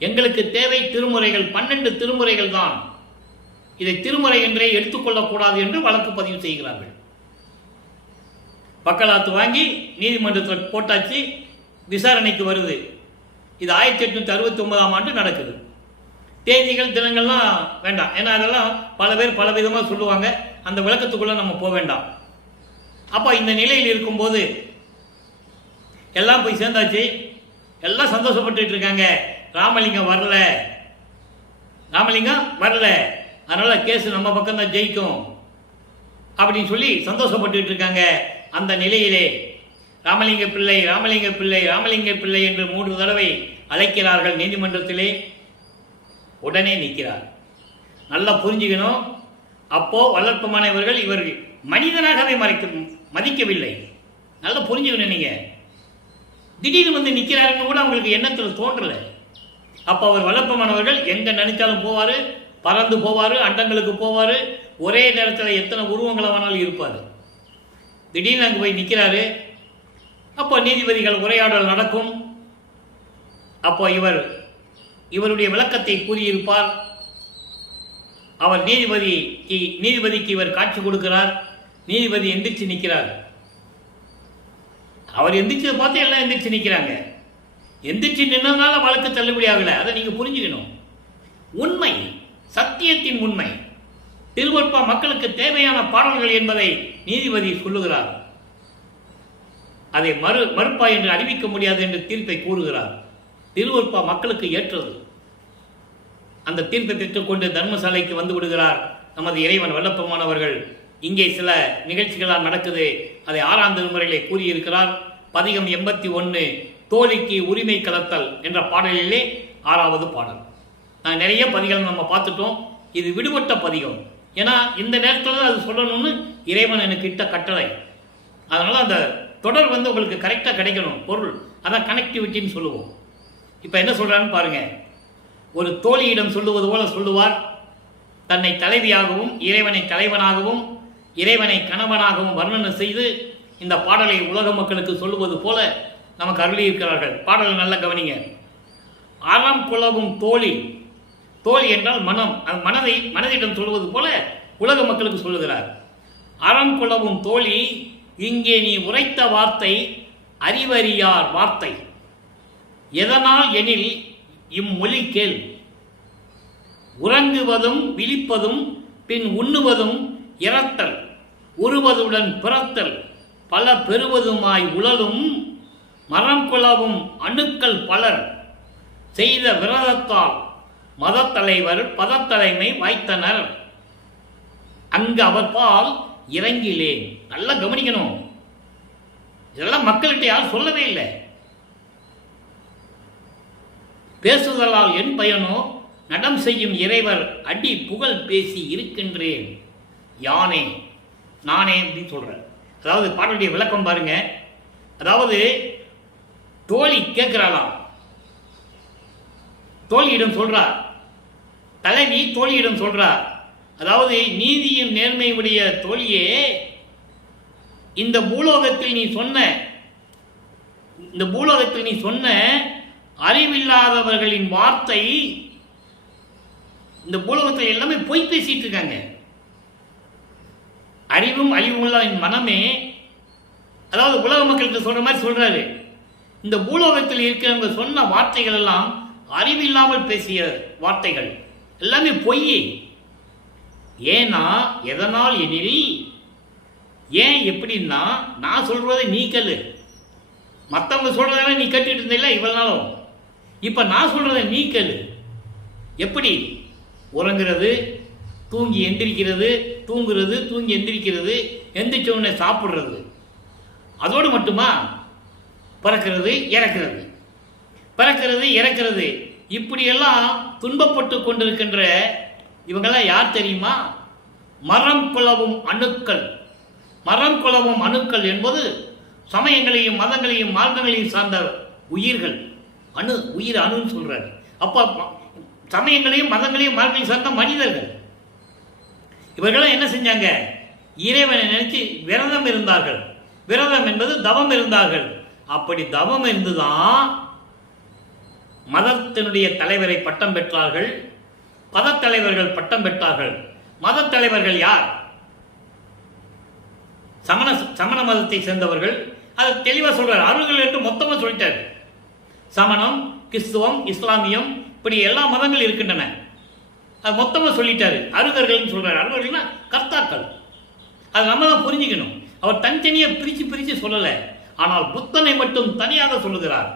எங்களுக்கு தேவை திருமுறைகள், 12 திருமுறைகள் தான். இதை திருமுறை என்றே எடுத்துக்கொள்ளக்கூடாது என்று வழக்கு பதிவு செய்கிறார்கள். வக்காலத்து வாங்கி நீதிமன்றத்தில் போட்டாச்சு. விசாரணைக்கு வருது. இது 1869ஆம் ஆண்டு நடக்குது. தேதிகள் தினங்கள்லாம் வேண்டாம், ஏன்னா அதெல்லாம் பல பேர் பல விதமாக சொல்லுவாங்க. அந்த விளக்கத்துக்குள்ளே நம்ம போக வேண்டாம். அப்போ இந்த நிலையில் இருக்கும்போது எல்லாம் போய் சேர்ந்தாச்சு. எல்லாம் சந்தோஷப்பட்டு இருக்காங்க. ராமலிங்கம் வரல, அதனால கேஸ் நம்ம பக்கம் தான் ஜெயிக்கும் அப்படின்னு சொல்லி சந்தோஷப்பட்டு இருக்காங்க. அந்த நிலையிலே ராமலிங்க பிள்ளை என்று 3 தடவை அழைக்கிறார்கள் நீதிமன்றத்திலே. உடனே நிற்கிறார். நல்லா புரிஞ்சுக்கணும். அப்போ வல்லற்பமானவர்கள் இவர்கள் மனிதனாகவே மதிக்கவில்லை. நல்லா புரிஞ்சுக்கணும். நீங்க திடீர்னு வந்து நிற்கிறாருன்னு கூட அவங்களுக்கு எண்ணத்தில் தோன்றலை. அப்போ அவர் வல்லற்பமானவர்கள் எங்க நினைச்சாலும் போவாரு, பறந்து போவாரு, அண்டங்களுக்கு போவாரு, ஒரே நேரத்தில் எத்தனை உருவங்களை வேணாலும் இருப்பார். திடீர்னு அங்கே போய் நிற்கிறாரு. அப்போ நீதிபதிகள் உரையாடல் நடக்கும். அப்போ இவருடைய விளக்கத்தை கூறியிருப்பார். அவர் நீதிபதிக்கு இவர் காட்சி கொடுக்கிறார். நீதிபதி எந்திரிச்சு நிற்கிறார். அவர் எந்திரிச்சதை பார்த்து எல்லாம் எந்திரிச்சு நிற்கிறாங்க. எந்திரிச்சு நின்றதுனால வழக்கு தள்ளுபடி ஆகலை. அதை நீங்கள் புரிஞ்சுக்கணும். உண்மை, சத்தியத்தின் உண்மை, திருவற்பா மக்களுக்கு தேவையான பாடல்கள் என்பதை நீதிபதி சொல்லுகிறார். அதை மறுப்பா என்று அறிவிக்க முடியாது என்று தீர்ப்பை கூறுகிறார். திருவற்பா மக்களுக்கு ஏற்றது. அந்த தீர்ப்பை பெற்றுக்கொண்டு தர்மசாலைக்கு வந்து விடுகிறார் நமது இறைவன் வல்லப்பமானவர்கள். இங்கே சில நிகழ்ச்சிகளால் நடக்குது. அதை 6ஆம் திருமுறையிலே கூறியிருக்கிறார். பதிகம் 81 தோழிக்கு உரிமை கலத்தல் என்ற பாடலிலே 6வது பாடல். நான் நிறைய பதிகள் நம்ம பார்த்துட்டோம். இது விடுபட்ட பதிகம். ஏன்னா இந்த நேரத்தில் அது சொல்லணும்னு இறைவன் எனக்கு இட்ட கட்டளை. அதனால் அந்த தொடர் வந்து உங்களுக்கு கரெக்டாக கிடைக்கணும். பொருள் அதான் கனெக்டிவிட்டின்னு சொல்லுவோம். இப்போ என்ன சொல்கிறான்னு பாருங்கள். ஒரு தோழியிடம் சொல்லுவது போல சொல்லுவார். தன்னை தலைவியாகவும் இறைவனை தலைவனாகவும் இறைவனை கணவனாகவும் வர்ணனை செய்து இந்த பாடலை உலக மக்களுக்கு சொல்லுவது போல நமக்கு அருளியிருக்கிறார்கள். பாடலை நல்ல கவனிங்க. அறம் குலவும் தோழி, தோழி என்றால் மனம், அது மனதிடம் சொல்வது போல உலக மக்களுக்கு சொல்லுகிறார். அறம் குலவும் தோழி, இங்கே நீ உரைத்த வார்த்தை அறிவறியார் வார்த்தை. எதனால் எனில் இம்மொழி கேள். உறங்குவதும் விழிப்பதும் பின் உண்ணுவதும் இறத்தல் உருவதுடன் பிறத்தல் பல பெறுவதுமாய் உழலும் மரம் கொள்ளவும் அணுக்கள் பலர் செய்த விரதத்தால் மதத்தலைவர் பதத்தலைமை வாய்த்தனர். அங்கு அவர் பால் இறங்கிலேன். நல்லா கவனிக்கணும். இதெல்லாம் மக்கள்கிட்ட யாரும் சொல்லவே இல்லை. பேசுதலால் என் பயனோ நடம் செய்யும் இறைவர் அடி புகழ் பேசி இருக்கின்றேன் யானே நானே அப்படின்னு சொல்றேன். அதாவது பாடலுடைய விளக்கம் பாருங்க. அதாவது தோழி கேட்கிறாளாம். தோழியிடம் சொல்றார். தலைவி தோழியிடம் சொல்றார். அதாவது நீதியின் நேர்மையுடைய தோழியே, இந்த பூலோகத்தில் நீ சொன்ன அறிவில்லாதவர்களின் வார்த்தை, இந்த பூலோகத்தில் எல்லாமே பொய் பேசிட்டு இருக்காங்க. அறிவும் அழிவுள்ள மனமே, அதாவது உலக மக்களுக்கு சொல்ற மாதிரி சொல்றாரு. இந்த பூலோகத்தில் இருக்கிறவங்க சொன்ன வார்த்தைகள் எல்லாம் அறிவில்லாமல் பேசிய வார்த்தைகள், எல்லாமே பொய். ஏன்னா எதனால் எனில், ஏன் எப்படின்னா, நான் சொல்றதை நீ கேளு. மற்றவங்க சொல்றதால நீ கேட்டுட்டு இருந்தில்ல இவ்வளவு நாளும், இப்ப நான் சொல்றதை நீ கேளு. எப்படி உறங்குறது, தூங்கி எந்திரிக்கிறது, தூங்குறது, தூங்கி எந்திரிக்கிறது, எந்திரிச்ச உடனே சாப்பிடுறது, அதோடு மட்டுமா பிறக்கிறது இறக்கிறது, பிறக்கிறது இறக்கிறது, இப்படியெல்லாம் துன்பப்பட்டு கொண்டிருக்கின்ற இவங்கெல்லாம் யார் தெரியுமா? மரம் குலவும் அணுக்கள். மரம் குலவும் அணுக்கள் என்பது சமயங்களையும் மதங்களையும் மார்க்கங்களையும் சார்ந்த உயிர்கள். உயிர் அணுன்னு சொல்றாரு. அப்போ சமயங்களையும் மதங்களையும் மார்க்கங்களையும் சார்ந்த மனிதர்கள். இவர்களும் என்ன செஞ்சாங்க? இறைவனை நினைச்சு விரதம் இருந்தார்கள். விரதம் என்பது தவம் இருந்தார்கள். அப்படி தவம் இருந்துதான் மதத்தினுடைய தலைவரை பட்டம் பெற்றார்கள். பதத்தலைவர்கள் பட்டம் பெற்றார்கள். மத தலைவர்கள் யார்? சமண மதத்தை சேர்ந்தவர்கள். அதை தெளிவாக சொல்றார். அருள்கள் என்று மொத்தமாக சொல்லிட்டார். சமணம், கிறிஸ்துவம், இஸ்லாமியம், இப்படி எல்லா மதங்கள் இருக்கின்றன. அது மொத்தமாக சொல்லிட்டாரு. அருகர்கள்னு சொல்றாரு. அருகர்கள்னா கர்த்தாக்கள். அது நம்ம தான் புரிஞ்சுக்கணும். அவர் தனித்தனியாக பிரித்து சொல்லலை. ஆனால் புத்தனை மட்டும் தனியாக சொல்லுகிறார்.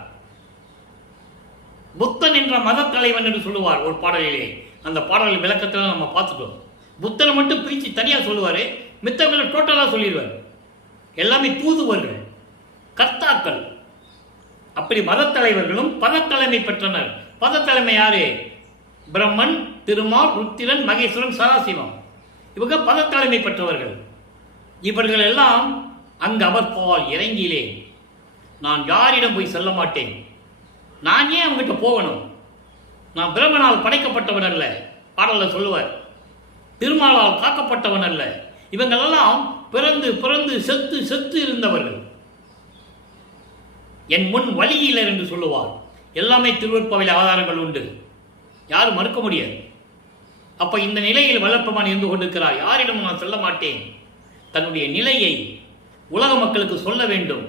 புத்தன் என்ற மத தலைவன் என்று சொல்லுவார் ஒரு பாடலிலே. அந்த பாடல் விளக்கத்தில் நம்ம பார்த்துட்டோம். புத்தனை மட்டும் பிரித்து தனியாக சொல்லுவார். மித்தவர்களை டோட்டலாக சொல்லிடுவார். எல்லாமே தூதுவர்கள், கர்த்தாக்கள். அப்படி மத தலைவர்களும் பதத்தலைமை பெற்றனர். பதத்தலைமை யாரு? பிரம்மன், திருமால், ருத்திரன், மகேஸ்வரன், சதாசிவம். இவங்க பதத்தலைமை பெற்றவர்கள். இவர்கள் எல்லாம் அங்கு அவர் பால் இறங்கிலே. நான் யாரிடம் போய் சொல்ல மாட்டேன். நான் ஏன் அவங்ககிட்ட போகணும்? நான் பிரம்மனால் படைக்கப்பட்டவன் அல்ல. பாடல்ல சொல்லுவார். திருமாலால் காக்கப்பட்டவன் அல்ல. இவங்களெல்லாம் பிறந்து பிறந்து செத்து செத்து இருந்தவர்கள். என் முன் வழியிலர் என்று சொல்லுவார். எல்லாமே திருவருட்பாவில் ஆதாரங்கள் உண்டு. யாரும் மறுக்க முடியாது. அப்ப இந்த நிலையில் வளர்ப்பமான் இருந்து கொண்டிருக்கிறார். யாரிடம் நான் சொல்ல மாட்டேன். தன்னுடைய நிலையை உலக மக்களுக்கு சொல்ல வேண்டும்.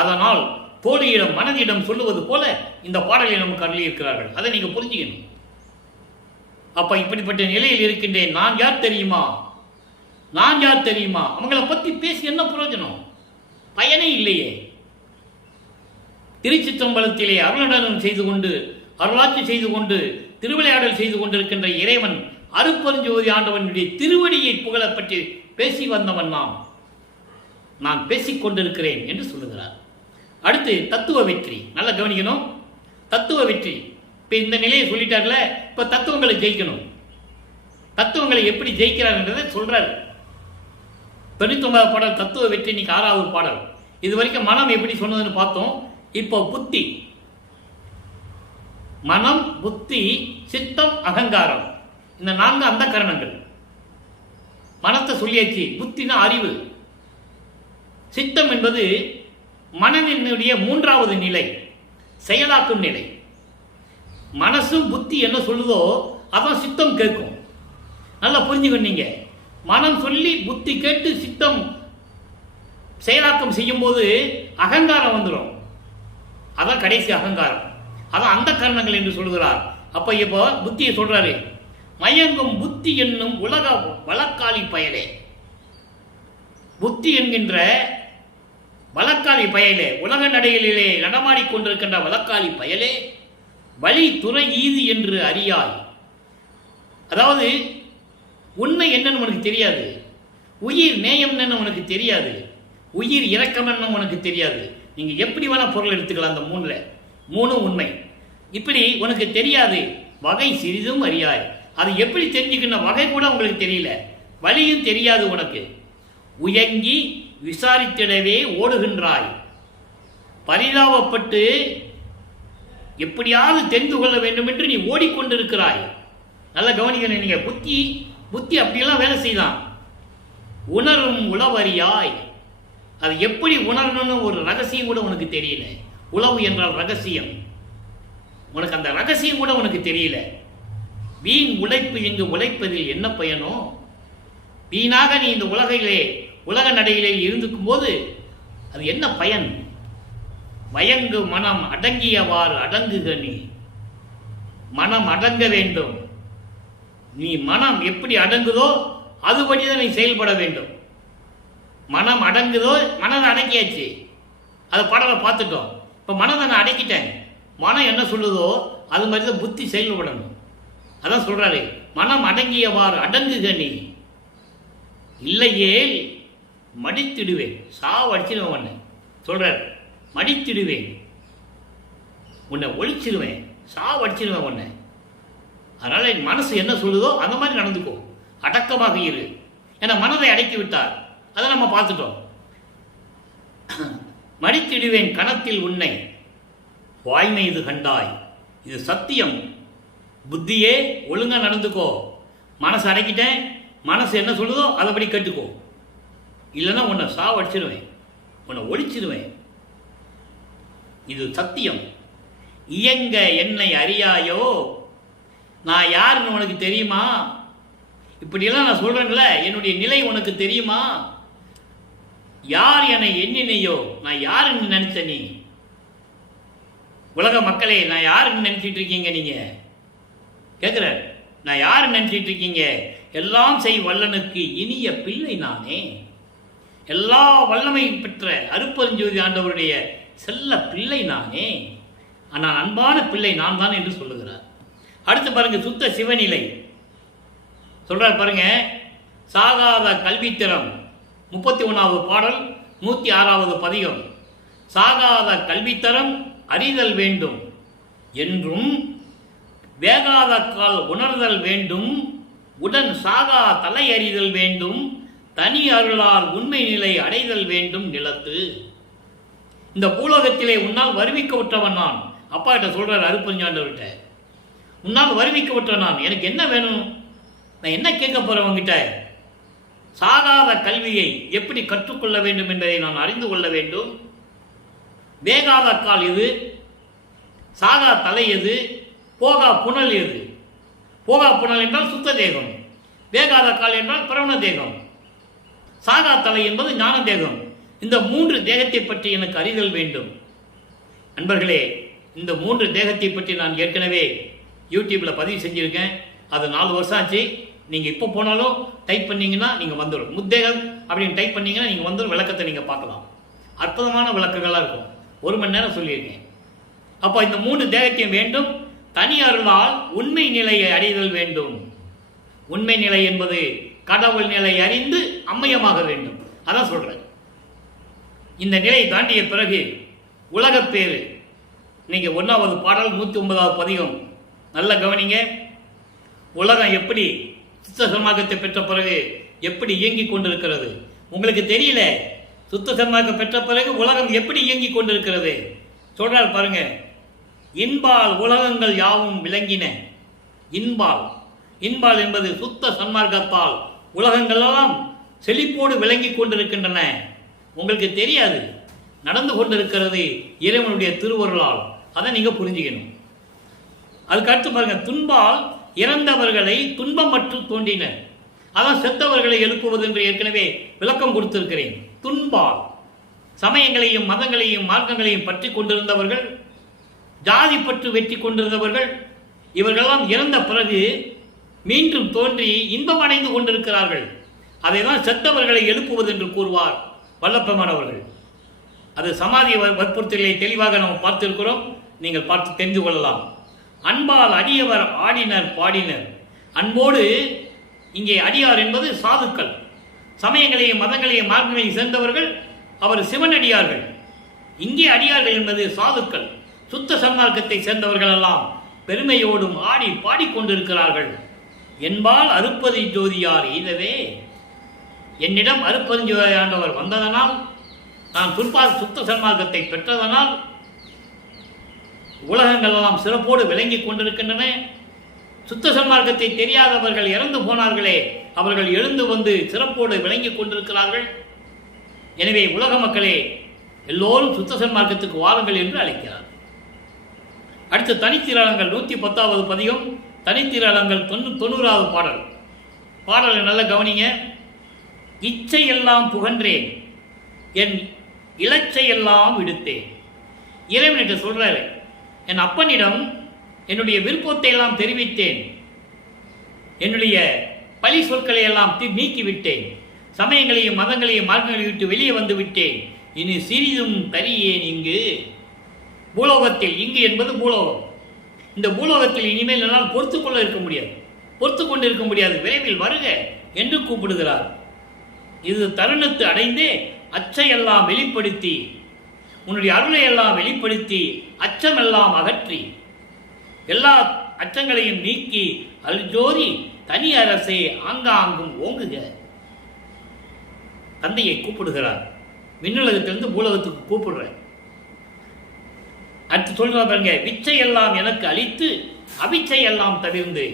அதனால் தோழியிடம் மனதிடம் சொல்லுவது போல இந்த பாடலை நமக்கு அருளியிருக்கிறார்கள். அதை நீங்க புரிஞ்சுக்கணும். அப்ப இப்படிப்பட்ட நிலையில் இருக்கின்றேன். நான் யார் தெரியுமா? நான் யார் தெரியுமா? அவங்கள பத்தி பேசி என்ன பிரயோஜனம்? பயனே இல்லையே. திருச்சிற்றம்பலத்திலே அருளடனம் செய்து கொண்டு, அருளாட்சி செய்து கொண்டு, திருவிளையாடல் செய்து கொண்டிருக்கின்ற இறைவன் அருட்பெருஞ்சோதி ஆண்டவனுடைய திருவடியை புகழ பற்றி பேசி வந்தவன் நான் பேசிக் கொண்டிருக்கிறேன் என்று சொல்லுகிறார். அடுத்து தத்துவ வெற்றி. நல்லா கவனிக்கணும். தத்துவ வெற்றி. இப்ப இந்த நிலையை சொல்லிட்டார்ல. இப்ப தத்துவங்களை ஜெயிக்கணும். தத்துவங்களை எப்படி ஜெயிக்கிறார் என்றதை சொல்றாரு. 99வது பாடல் தத்துவ வெற்றி. இன்னைக்கு 6வது பாடல். இது வரைக்கும் மனம் எப்படி சொன்னதுன்னு பார்த்தோம். இப்போ புத்தி. மனம், புத்தி, சித்தம், அகங்காரம். இந்த 4 அந்த கரணங்கள். மனத்தை சொல்லியாச்சு. புத்தினா அறிவு. சித்தம் என்பது மனதினுடைய 3வது நிலை, செயலாக்கும் நிலை. மனசும் புத்தி என்ன சொல்லுதோ அதான் சித்தம் கேட்கும். நல்லா புரிஞ்சுக்கொண்டீங்க. மனம் சொல்லி புத்தி கேட்டு சித்தம் செயலாக்கம் செய்யும் போது அகங்காரம் வந்துடும். அதான் கடைசி அகங்காரம். அதான் அந்த கரணங்கள் என்று சொல்கிறார். அப்ப இப்போ புத்தியை சொல்றாரு. மயங்கும் புத்தி என்னும் உலக வழக்காளி பயலே. புத்தி என்கின்ற வழக்காளி பயலே, உலக நடைகளிலே நடமாடிக்கொண்டிருக்கின்ற வழக்காளி பயலே, வழி துறை ஈது என்று அறியாய். அதாவது உண்மை என்னன்னு உனக்கு தெரியாது. உயிர் நேயம் என்னன்னு உனக்கு தெரியாது. உயிர் இரக்கம் என்ன உனக்கு தெரியாது. நீங்க எப்படி வேணா பொருள் எடுத்துக்கலாம். அந்த 3 உண்மை. இப்படி உனக்கு தெரியாது. வகை சிறிதும் அறியாய். அது எப்படி தெரிஞ்சுக்கணும்? வகை கூட உங்களுக்கு தெரியல. வழியும் தெரியாது உனக்கு. உயங்கி விசாரித்திடவே ஓடுகின்றாய். பரிதாபப்பட்டு எப்படியாவது தெரிந்து கொள்ள வேண்டும் என்று நீ ஓடிக்கொண்டிருக்கிறாய். நல்லா கவனிக்கணும். நீங்க புத்தி அப்படியெல்லாம் வேலை செய்தான். உணரும் உளவறியாய். அது எப்படி உணரணும்னு ஒரு ரகசியம் கூட உனக்கு தெரியல. உளவு என்றால் ரகசியம். உனக்கு அந்த ரகசியம் கூட உனக்கு தெரியல. வீண் உழைப்பு இங்கு உழைப்பதில் என்ன பயனோ? வீணாக நீ இந்த உலக நடையிலே இருந்துக்கும் போது அது என்ன பயன்? மயங்கு மனம் அடங்கியவாறு அடங்குக. நீ மனம் அடங்க வேண்டும். நீ மனம் எப்படி அடங்குதோ அதுபடிதான் நீ செயல்பட வேண்டும். மனம் அடங்குதோ, மனதை அடக்கியாச்சு. அதை பாடலை பார்த்துட்டோம். இப்போ மனதை நான் அடக்கிட்டேன். மனம் என்ன சொல்லுதோ அது மாதிரி தான் புத்தி செயல்படணும். அதான் சொல்றாரு. மனம் அடங்கியவாறு அடங்குக. நீ இல்லையே மடித்திடுவேன். சாவடிச்சிடுவேன் உன்னை சொல்றாரு. மடித்திடுவேன், உன்னை ஒழிச்சிடுவேன், சாவடிச்சிடுவேன் உன்னை. அதனால என் மனசு என்ன சொல்லுதோ அந்த மாதிரி நடந்துக்கோ. அடக்கமாக இரு. ஏன்னா மனதை அடக்கி விட்டார். அதை நம்ம பார்த்துட்டோம். மடித்திடுவேன் கணத்தில் உன்னை வாய்மை இது கண்டாய். இது சத்தியம். புத்தியே ஒழுங்கா நடந்துக்கோ. மனசு அடக்கிட்டேன். மனசு என்ன சொல்லுதோ அதைப்படி கேட்டுக்கோ. இல்லைன்னா உன்னை சாவடிச்சிடுவேன், உன்னை ஒழிச்சிடுவேன். இது சத்தியம். இயங்க என்னை அறியாயோ. நான் யாருன்னு உனக்கு தெரியுமா? இப்படியெல்லாம் நான் சொல்றேன்ல, என்னுடைய நிலை உனக்கு தெரியுமா? யார் என்னை எண்ணினையோ, நான் யாருன்னு நினைச்ச நீ? உலக மக்களே, நான் யாருன்னு நினைச்சிட்டு இருக்கீங்க? நீங்க கேட்குற, நான் யாருன்னு நினைச்சிட்டு இருக்கீங்க? எல்லாம் செய் வல்லனுக்கு இனிய பிள்ளை நானே. எல்லா வல்லமை பெற்ற அருப்பெருஞ்சோதி ஆண்டவருடைய செல்ல பிள்ளை நானே. ஆனால் அன்பான பிள்ளை நான் தான் என்று சொல்லுகிறார். அடுத்து பாருங்க, சுத்த சிவநிலை சொல்றார் பாருங்க. சாகாத கல்வித்திறம் 31வது பாடல் 106வது பதிகம். சாகாத கல்வித்தரம் அறிதல் வேண்டும் என்றும் வேகாத கால் உணர்தல் வேண்டும், உடன் சாகா தலை அறிதல் வேண்டும், தனி அருளால் உண்மை நிலை அடைதல் வேண்டும் நிலத்து. இந்த பூலோகத்திலே உன்னால் வருவிக்கப்பட்டவன் நான். அப்பா கிட்ட சொல்றார் அருப்பெருஞ்சாண்டவர்கிட்ட, உன்னால் வருவிக்கப்பட்ட நான், எனக்கு என்ன வேணும்? நான் என்ன கேட்க போறவங்கிட்ட? சாகாத கல்வியை எப்படி கற்றுக்கொள்ள வேண்டும் என்பதை நான் அறிந்து கொள்ள வேண்டும். வேகாத கால் எது, சாகா தலை எது, போகா புனல் எது? போகா புனல் என்றால் சுத்த தேகம், வேகாத கால் என்றால் பிரவண தேகம், சாகா தலை என்பது ஞான தேகம். இந்த 3 தேகத்தை பற்றி எனக்கு அறிதல் வேண்டும். நண்பர்களே, இந்த 3 தேகத்தை பற்றி நான் ஏற்கனவே யூடியூப்பில் பதிவு செஞ்சுருக்கேன். அது 4 வருஷம் ஆச்சு. நீங்கள் இப்போ போனாலும் டைப் பண்ணிங்கன்னா நீங்கள் வந்துடும். முத்தேகம் அப்படின்னு டைப் பண்ணிங்கன்னா நீங்கள் வந்துடும். விளக்கத்தை நீங்கள் பார்க்கலாம். அற்புதமான விளக்கங்களாக இருக்கும். 1 மணி நேரம் சொல்லியிருக்கேன். அப்போ இந்த 3 தேகத்தையும் வேண்டும். தனி அருளால் உண்மை நிலையை அடைதல் வேண்டும். உண்மை நிலை என்பது கடவுள் நிலை அறிந்து அம்மையமாக வேண்டும். அதான் சொல்கிறேன். இந்த நிலை தாண்டிய பிறகு உலகப்பேறு. நீங்கள் 1வது பாடல் 109வது பதிகம் நல்ல கவனிங்க. உலகம் எப்படி சுத்த சன்மார்க்கத்தை பெற்ற பிறகு எப்படி இயங்கிக் கொண்டிருக்கிறது உங்களுக்கு தெரியல. சுத்த சன்மார்க்கம் பெற்ற பிறகு உலகம் எப்படி இயங்கிக் கொண்டிருக்கிறது சொல்றார் பாருங்க. இன்பால் உலகங்கள் யாவும் விளங்கின. இன்பால், இன்பால் என்பது சுத்த சன்மார்க்கத்தால் உலகங்கள் எல்லாம் செழிப்போடு விளங்கி கொண்டிருக்கின்றன. உங்களுக்கு தெரியாது, நடந்து கொண்டிருக்கிறது இறைவனுடைய திருவருளால். அதை நீங்க புரிஞ்சுக்கணும். அதுக்கு அடுத்து பாருங்க, துன்பால் இறந்தவர்களை துன்பமற்று தோன்றினர். அதான் செத்தவர்களை எழுப்புவது என்று ஏற்கனவே விளக்கம் கொடுத்திருக்கிறேன். துன்பால் சமயங்களையும் மதங்களையும் மார்க்கங்களையும் பற்றி கொண்டிருந்தவர்கள், ஜாதி பற்று வெற்றி கொண்டிருந்தவர்கள், இவர்களெல்லாம் இறந்த பிறகு மீண்டும் தோன்றி இன்பம் அடைந்து கொண்டிருக்கிறார்கள். அதைதான் செத்தவர்களை எழுப்புவது என்று கூறுவார் வல்லப்பெருமானவர்கள். அது சமாதி வற்புறுத்தலை தெளிவாக நாம் பார்த்திருக்கிறோம். நீங்கள் பார்த்து தெரிந்து கொள்ளலாம். அன்பால் அடியவர் ஆடினர் பாடினர். அன்போடு இங்கே அடியார் என்பது சாதுக்கள், சமயங்களையும் மதங்களையும் மார்க்கங்களையும் சேர்ந்தவர்கள். அவர் சிவனடியார்கள். இங்கே அடியார்கள் என்பது சாதுக்கள், சுத்த சன்மார்க்கத்தை சேர்ந்தவர்கள் எல்லாம் பெருமையோடும் ஆடி பாடிக்கொண்டிருக்கிறார்கள். என்பால் அருப்பதி ஜோதியார் எய்தவே. என்னிடம் அருப்பதி ஆண்டவர் வந்ததனால், நான் துன்பால் சுத்த சன்மார்க்கத்தை பெற்றதனால் உலகங்கள் எல்லாம் சிறப்போடு விளங்கி கொண்டிருக்கின்றன. சுத்த சன்மார்க்கத்தை தெரியாதவர்கள் இறந்து போனார்களே, அவர்கள் எழுந்து வந்து சிறப்போடு விளங்கி கொண்டிருக்கிறார்கள். எனவே உலக மக்களே, எல்லோரும் சுத்த சன்மார்க்கத்துக்கு வாருங்கள் என்று அழைக்கிறார். அடுத்து தனித்திராளங்கள் 110வது பதிகம், தனித்திராளங்கள் 90வது பாடல். பாடலை நல்ல கவனிங்க. இச்சையெல்லாம் புகன்றேன், என் இலச்சையெல்லாம் விடுத்தேன். இறைவனிட்ட சொல்றாரு, என் அப்பனிடம் என்னுடைய விருப்பத்தை எல்லாம் தெரிவித்தேன், என்னுடைய பழி சொற்களை எல்லாம் நீக்கிவிட்டேன், சமயங்களையும் மதங்களையும் மார்க்கங்களையும் விட்டு வெளியே வந்து விட்டேன். இனி சிறிதும் தரியேன் இங்கு பூலோகத்தில். இங்கு என்பது பூலோகம். இந்த பூலோகத்தில் இனிமேல் என்னால் பொறுத்துக்கொள்ள இருக்க முடியாது, பொறுத்து கொண்டு இருக்க முடியாது, விரைவில் வருக என்று கூப்பிடுகிறார். இது தருணத்து அடைந்தே அச்சையெல்லாம் வெளிப்படுத்தி, உன்னுடைய அருளை எல்லாம் வெளிப்படுத்தி, அச்சமெல்லாம் அகற்றி, எல்லா அச்சங்களையும் நீக்கி, அல்ஜோதி தனி அரசே ஆங்காங்கும் ஓங்குக. தந்தையை கூப்பிடுகிறார். விண்ணுலகத்திலிருந்து பூலகத்துக்கு கூப்பிடுற. அடுத்து சொல்ற பாருங்க, விச்சையெல்லாம் எனக்கு அளித்து அவிச்சையெல்லாம் தவிர்ந்து,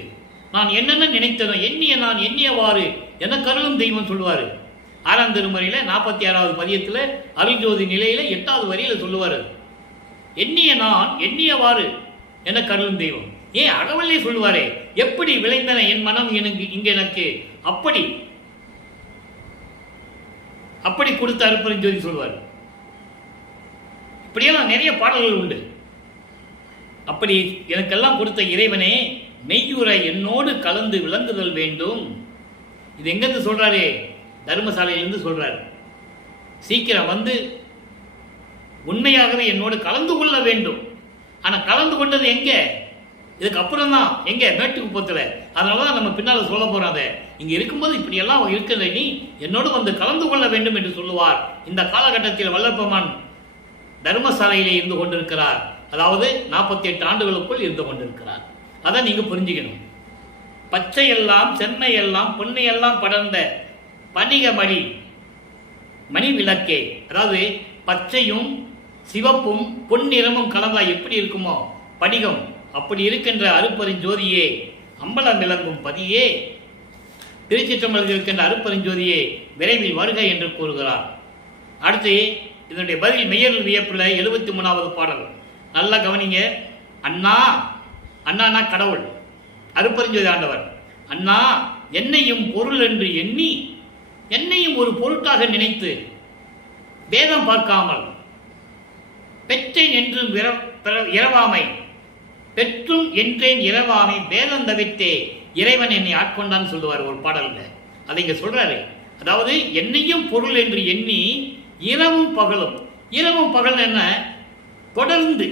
நான் என்னென்ன நினைத்தனோ எண்ணிய நான் எண்ணியவாறு எனக்கு அருளும் தெய்வம் சொல்லுவாரு. 6ஆம் திருமுறையில 46வது பதியத்தில் அருள்ஜோதி நிலையில 8வது வரியில சொல்லுவாரு, எண்ணிய நான் எண்ணியவாறு எனக்கு அருளும் தெய்வம். ஏன் அகவல்லே சொல்லுவாரே, எப்படி விளைந்தன என் மனம் இங்க எனக்கு அப்படி அப்படி கொடுத்த அருப்பெருஞ்சோதி சொல்வார். இப்படியெல்லாம் நிறைய பாடல்கள் உண்டு. அப்படி எனக்கெல்லாம் கொடுத்த இறைவனே மெய்யுரை என்னோடு கலந்து விளங்குதல் வேண்டும். இது எங்கேருந்து சொல்றாரு? தர்மசாலையிலிருந்து சொல்றாரு. சீக்கிரம் வந்து உண்மையாகவே என்னோடு கலந்து கொள்ள வேண்டும். ஆனால் கலந்து கொண்டது எங்கே? இதுக்கு அப்புறம் தான் எங்கே? மேட்டுக்குப்பத்தில். அதனால தான் நம்ம பின்னால் சொல்ல போகிறோம். அதை இங்கே இருக்கும்போது இப்படியெல்லாம் இருக்கிற நீ என்னோடு வந்து கலந்து கொள்ள வேண்டும் என்று சொல்லுவார். இந்த காலகட்டத்தில் வல்லப்பெருமான் தர்மசாலையிலே இருந்து கொண்டிருக்கிறார். அதாவது 48 ஆண்டுகளுக்குள் இருந்து கொண்டிருக்கிறார். அதை நீங்கள் புரிஞ்சுக்கணும். பச்சையெல்லாம் செம்மையெல்லாம் பொன்னையெல்லாம் படர்ந்த பனிக மணி விளக்கே, அதாவது பச்சையும் சிவப்பும் பொன்னிறமும் கலந்தா எப்படி இருக்குமோ படிகம், அப்படி இருக்கின்ற அருப்பெருஞ்சோதியே, அம்பலம் விளங்கும் பதியே, திருச்சிற்றம்பலத்தில் இருக்கின்ற அருப்பெருஞ்சோதியே விரைவில் வருக என்று கூறுகிறார். அடுத்து இதனுடைய பதில் மெய்யருள் வியப்புள்ள 73வது பாடல். நல்லா கவனிங்க. அண்ணா, அண்ணானா கடவுள், அருப்பெருஞ்சோதி ஆண்டவர். அண்ணா, என்னையும் பொருள் என்று எண்ணி என்னையும் ஒரு பொருட்டாக நினைத்து வேதம் பார்க்காமல் பெற்றேன் என்றும் இரவாமை, பெற்றும் என்றேன் இரவாமை வேதம் தவிர்த்தே இறைவன் என்னை ஆட்கொண்டான்னு சொல்லுவார் ஒரு பாடல்ல. அதை இங்க சொல்றாரு. அதாவது என்னையும் பொருள் என்று எண்ணி இரவும் பகலும், இரவும் பகல் என்ன தொடர்ந்து,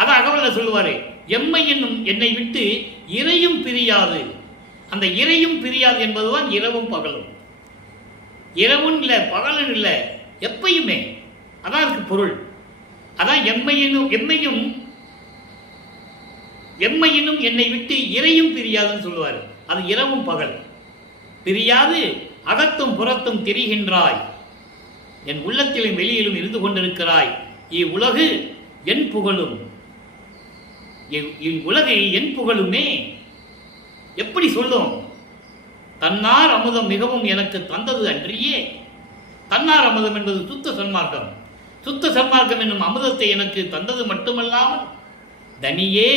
அதான் அகவல்ல சொல்லுவாரு. எம்மை என்னும் என்னை விட்டு இறையும் பிரியாது. அந்த இறையும் பிரியாது என்பதுதான் இரவும் பகலும். இரவும் இல்லை பகலும் இல்லை, எப்பயுமே. அதான் அதுக்கு பொருள். அதான் எம்மையும் என்னை விட்டு இறையும் பிரியாதுன்னு சொல்லுவார். அது இரவும் பகல் பிரியாது அகத்தும் புறத்தும் திரிகின்றாய், என் உள்ளத்திலும் வெளியிலும் இருந்து கொண்டிருக்கிறாய். இவ்வுலகு என் புகழும், இவ்வுலகை என் புகழுமே. எப்படி சொல்லும்? தன்னார் அமுதம் மிகவும் எனக்கு தந்தது அன்றியே. தன்னார் அமுதம் என்பது சுத்த சன்மார்க்கம். சுத்த சன்மார்க்கம் என்னும் அமுதத்தை எனக்கு தந்தது மட்டுமல்லாமல் தனியே,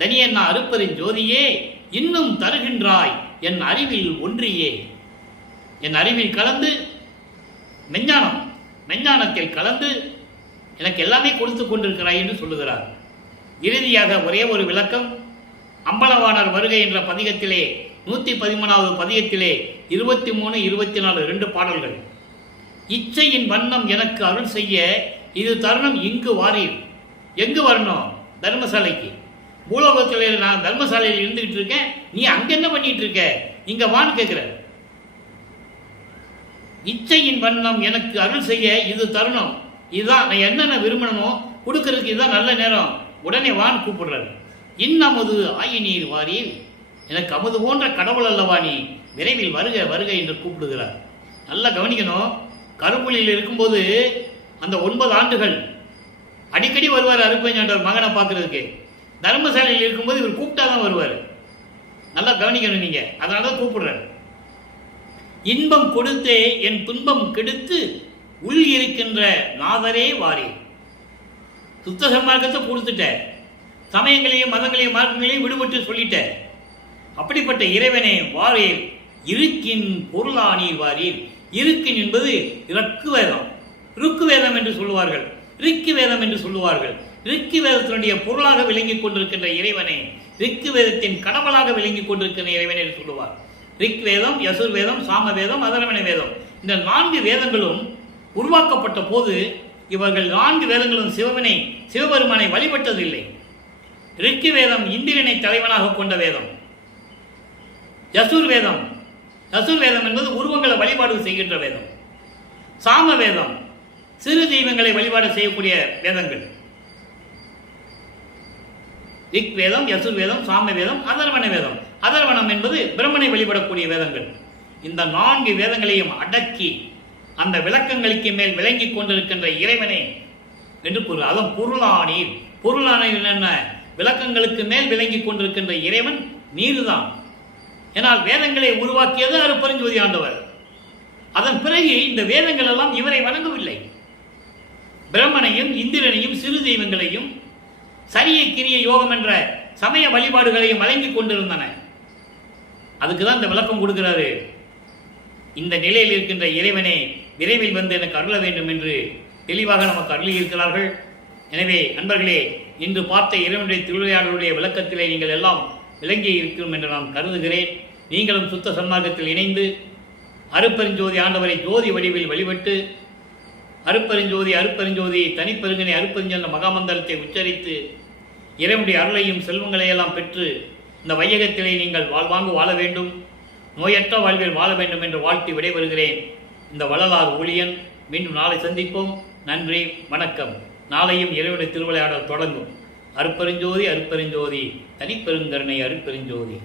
தனியன்னா அருப்பரின் ஜோதியே, இன்னும் தருகின்றாய் என் அறிவில் ஒன்றியே. என் அறிவில் கலந்து மெஞ்ஞானத்தில் கலந்து எனக்கு எல்லாமே கொடுத்து கொண்டிருக்கிறாய் என்று சொல்லுகிறார். இறுதியாக ஒரே ஒரு விளக்கம். அம்பலவாணர் வருகை என்ற பதிகத்திலே 113வது பதிகத்திலே 23, 24 2 பாடல்கள். இச்சையின் வண்ணம் எனக்கு அருள் செய்ய இது தருணம் இங்கு வாரீர். எங்கு வரணும்? தர்மசாலைக்கு. பூலோகத்தில் நான் தர்மசாலையில் இருந்துகிட்டு இருக்கேன், நீ அங்க என்ன பண்ணிட்டு இருக்க? இங்க வான்னு கேட்கிற. இச்சையின் வண்ணம் எனக்கு அருள் செய்ய இது தருணம், இதுதான் நான் என்னென்ன விரும்பணுமோ கொடுக்கறதுக்கு இதுதான் நல்ல நேரம், உடனே வான்னு கூப்பிடுறாரு. இன்னமுது ஆயினீர் வாரீர், எனக்கு அமுது போன்ற கடவுள் அல்லவா நீ, விரைவில் வருக வருக என்று கூப்பிடுகிறார். நல்லா கவனிக்கணும். கருப்புலியில் இருக்கும்போது அந்த 9 ஆண்டுகள் அடிக்கடி வருவார் அருப்பெருஞ்சாண்டவர் மகனை பார்க்கறதுக்கு. தர்மசாலையில் இருக்கும்போது இவர் கூப்பிட்டாதான் வருவார். நல்லா கவனிக்கணும் நீங்க. அதனால தான் கூப்பிடுறாரு. இன்பம் கொடுத்தே என் துன்பம் கெடுத்து உள் இருக்கின்ற நாதரே வாரி. சுத்த சன்மார்க்கத்தை கொடுத்துட்ட, சமயங்களையும் மதங்களையும் மார்க்கங்களையும் விடுபட்டு சொல்லிட்ட. அப்படிப்பட்ட இறைவனே வாரீர், இருக்கின் பொருளானீர் வாரீர். இருக்கின் என்பது இறக்கு வேதம், ருக்கு வேதம் என்று சொல்லுவார்கள், ரிக்கு வேதம் என்று சொல்லுவார்கள். ரிக்கு வேதத்தினுடைய பொருளாக விளங்கிக் கொண்டிருக்கின்ற இறைவனே, ரிக்கு வேதத்தின் கடவுளாக விளங்கிக் கொண்டிருக்கின்ற இறைவனே என்று சொல்லுவார். ரிக் வேதம், யசுர் வேதம், சாம வேதம், அதர்வண வேதம், இந்த 4 வேதங்களும் உருவாக்கப்பட்ட போது இவர்கள் 4 வேதங்களும் சிவபெருமானை வழிபட்டதில்லை. ரிக்கு வேதம் இந்திரனை தலைவனாக கொண்ட வேதம். யசுர் வேதம் என்பது உருவங்களை வழிபாடு செய்கின்ற வேதம். சாம வேதம் சிறு தெய்வங்களை வழிபாடு செய்யக்கூடிய வேதங்கள். ரிக் வேதம், யசுர் வேதம், சாம வேதம், அதர்வண வேதம். அதர்வணம் என்பது பிரம்மனை வழிபடக்கூடிய வேதங்கள். இந்த 4 வேதங்களையும் அடக்கி அந்த விளக்கங்களுக்கு மேல் விளங்கிக் கொண்டிருக்கின்ற இறைவனே என்று கூறு. அதன் பொருளானீர். பொருளானீர் என்ன? விளக்கங்களுக்கு மேல் விளங்கிக் கொண்டிருக்கின்ற இறைவன் நீர்தான். ஏனால் வேதங்களை உருவாக்கியது அருப்பெருஞ்சோதி ஆண்டவர். அதன் பிறகு இந்த வேதங்கள் எல்லாம் இவரை வணங்கவில்லை. பிரம்மனையும் இந்திரனையும் சிறு தெய்வங்களையும் சரிய கிரிய யோகம் என்ற சமய வழிபாடுகளையும் வழங்கிக் கொண்டிருந்தன. அதுக்குதான் இந்த விளக்கம் கொடுக்கிறாரு. இந்த நிலையில் இருக்கின்ற இறைவனே விரைவில் வந்து எனக்கு அருள வேண்டும் என்று தெளிவாக நமக்கு அருளி இருக்கிறார்கள். எனவே நண்பர்களே, இன்று பார்த்த இறைவனுடைய திருவிளையாடலுடைய விளக்கத்திலே நீங்கள் எல்லாம் விளங்கி இருக்கும் என்று நான் கருதுகிறேன். நீங்களும் சுத்த சன்மார்க்கத்தில் இணைந்து அருப்பெருஞ்சோதி ஆண்டவரை ஜோதி வடிவில் வழிபட்டு அருப்பெருஞ்சோதி அருப்பெருஞ்சோதி தனிப்பெருங்கனை அருப்பெருஞ்சென்ற மகாமந்திரத்தை உச்சரித்து இறைவனுடைய அருளையும் செல்வங்களையெல்லாம் பெற்று இந்த வையகத்திலே நீங்கள் வாழ்வாங்கு வாழ வேண்டும், நோயற்ற வாழ்வில் வாழ வேண்டும் என்று வாழ்த்தி விடைபெறுகிறேன். இந்த வள்ளலார் ஊழியன். மீண்டும் நாளை சந்திப்போம். நன்றி, வணக்கம். நாளையும் இறைவனுடைய திருவிளையாடல் தொடங்கும். அருப்பெருஞ்சோதி அருப்பெருஞ்சோதி தனிப்பெருங்கருணை அருப்பெருஞ்சோதி.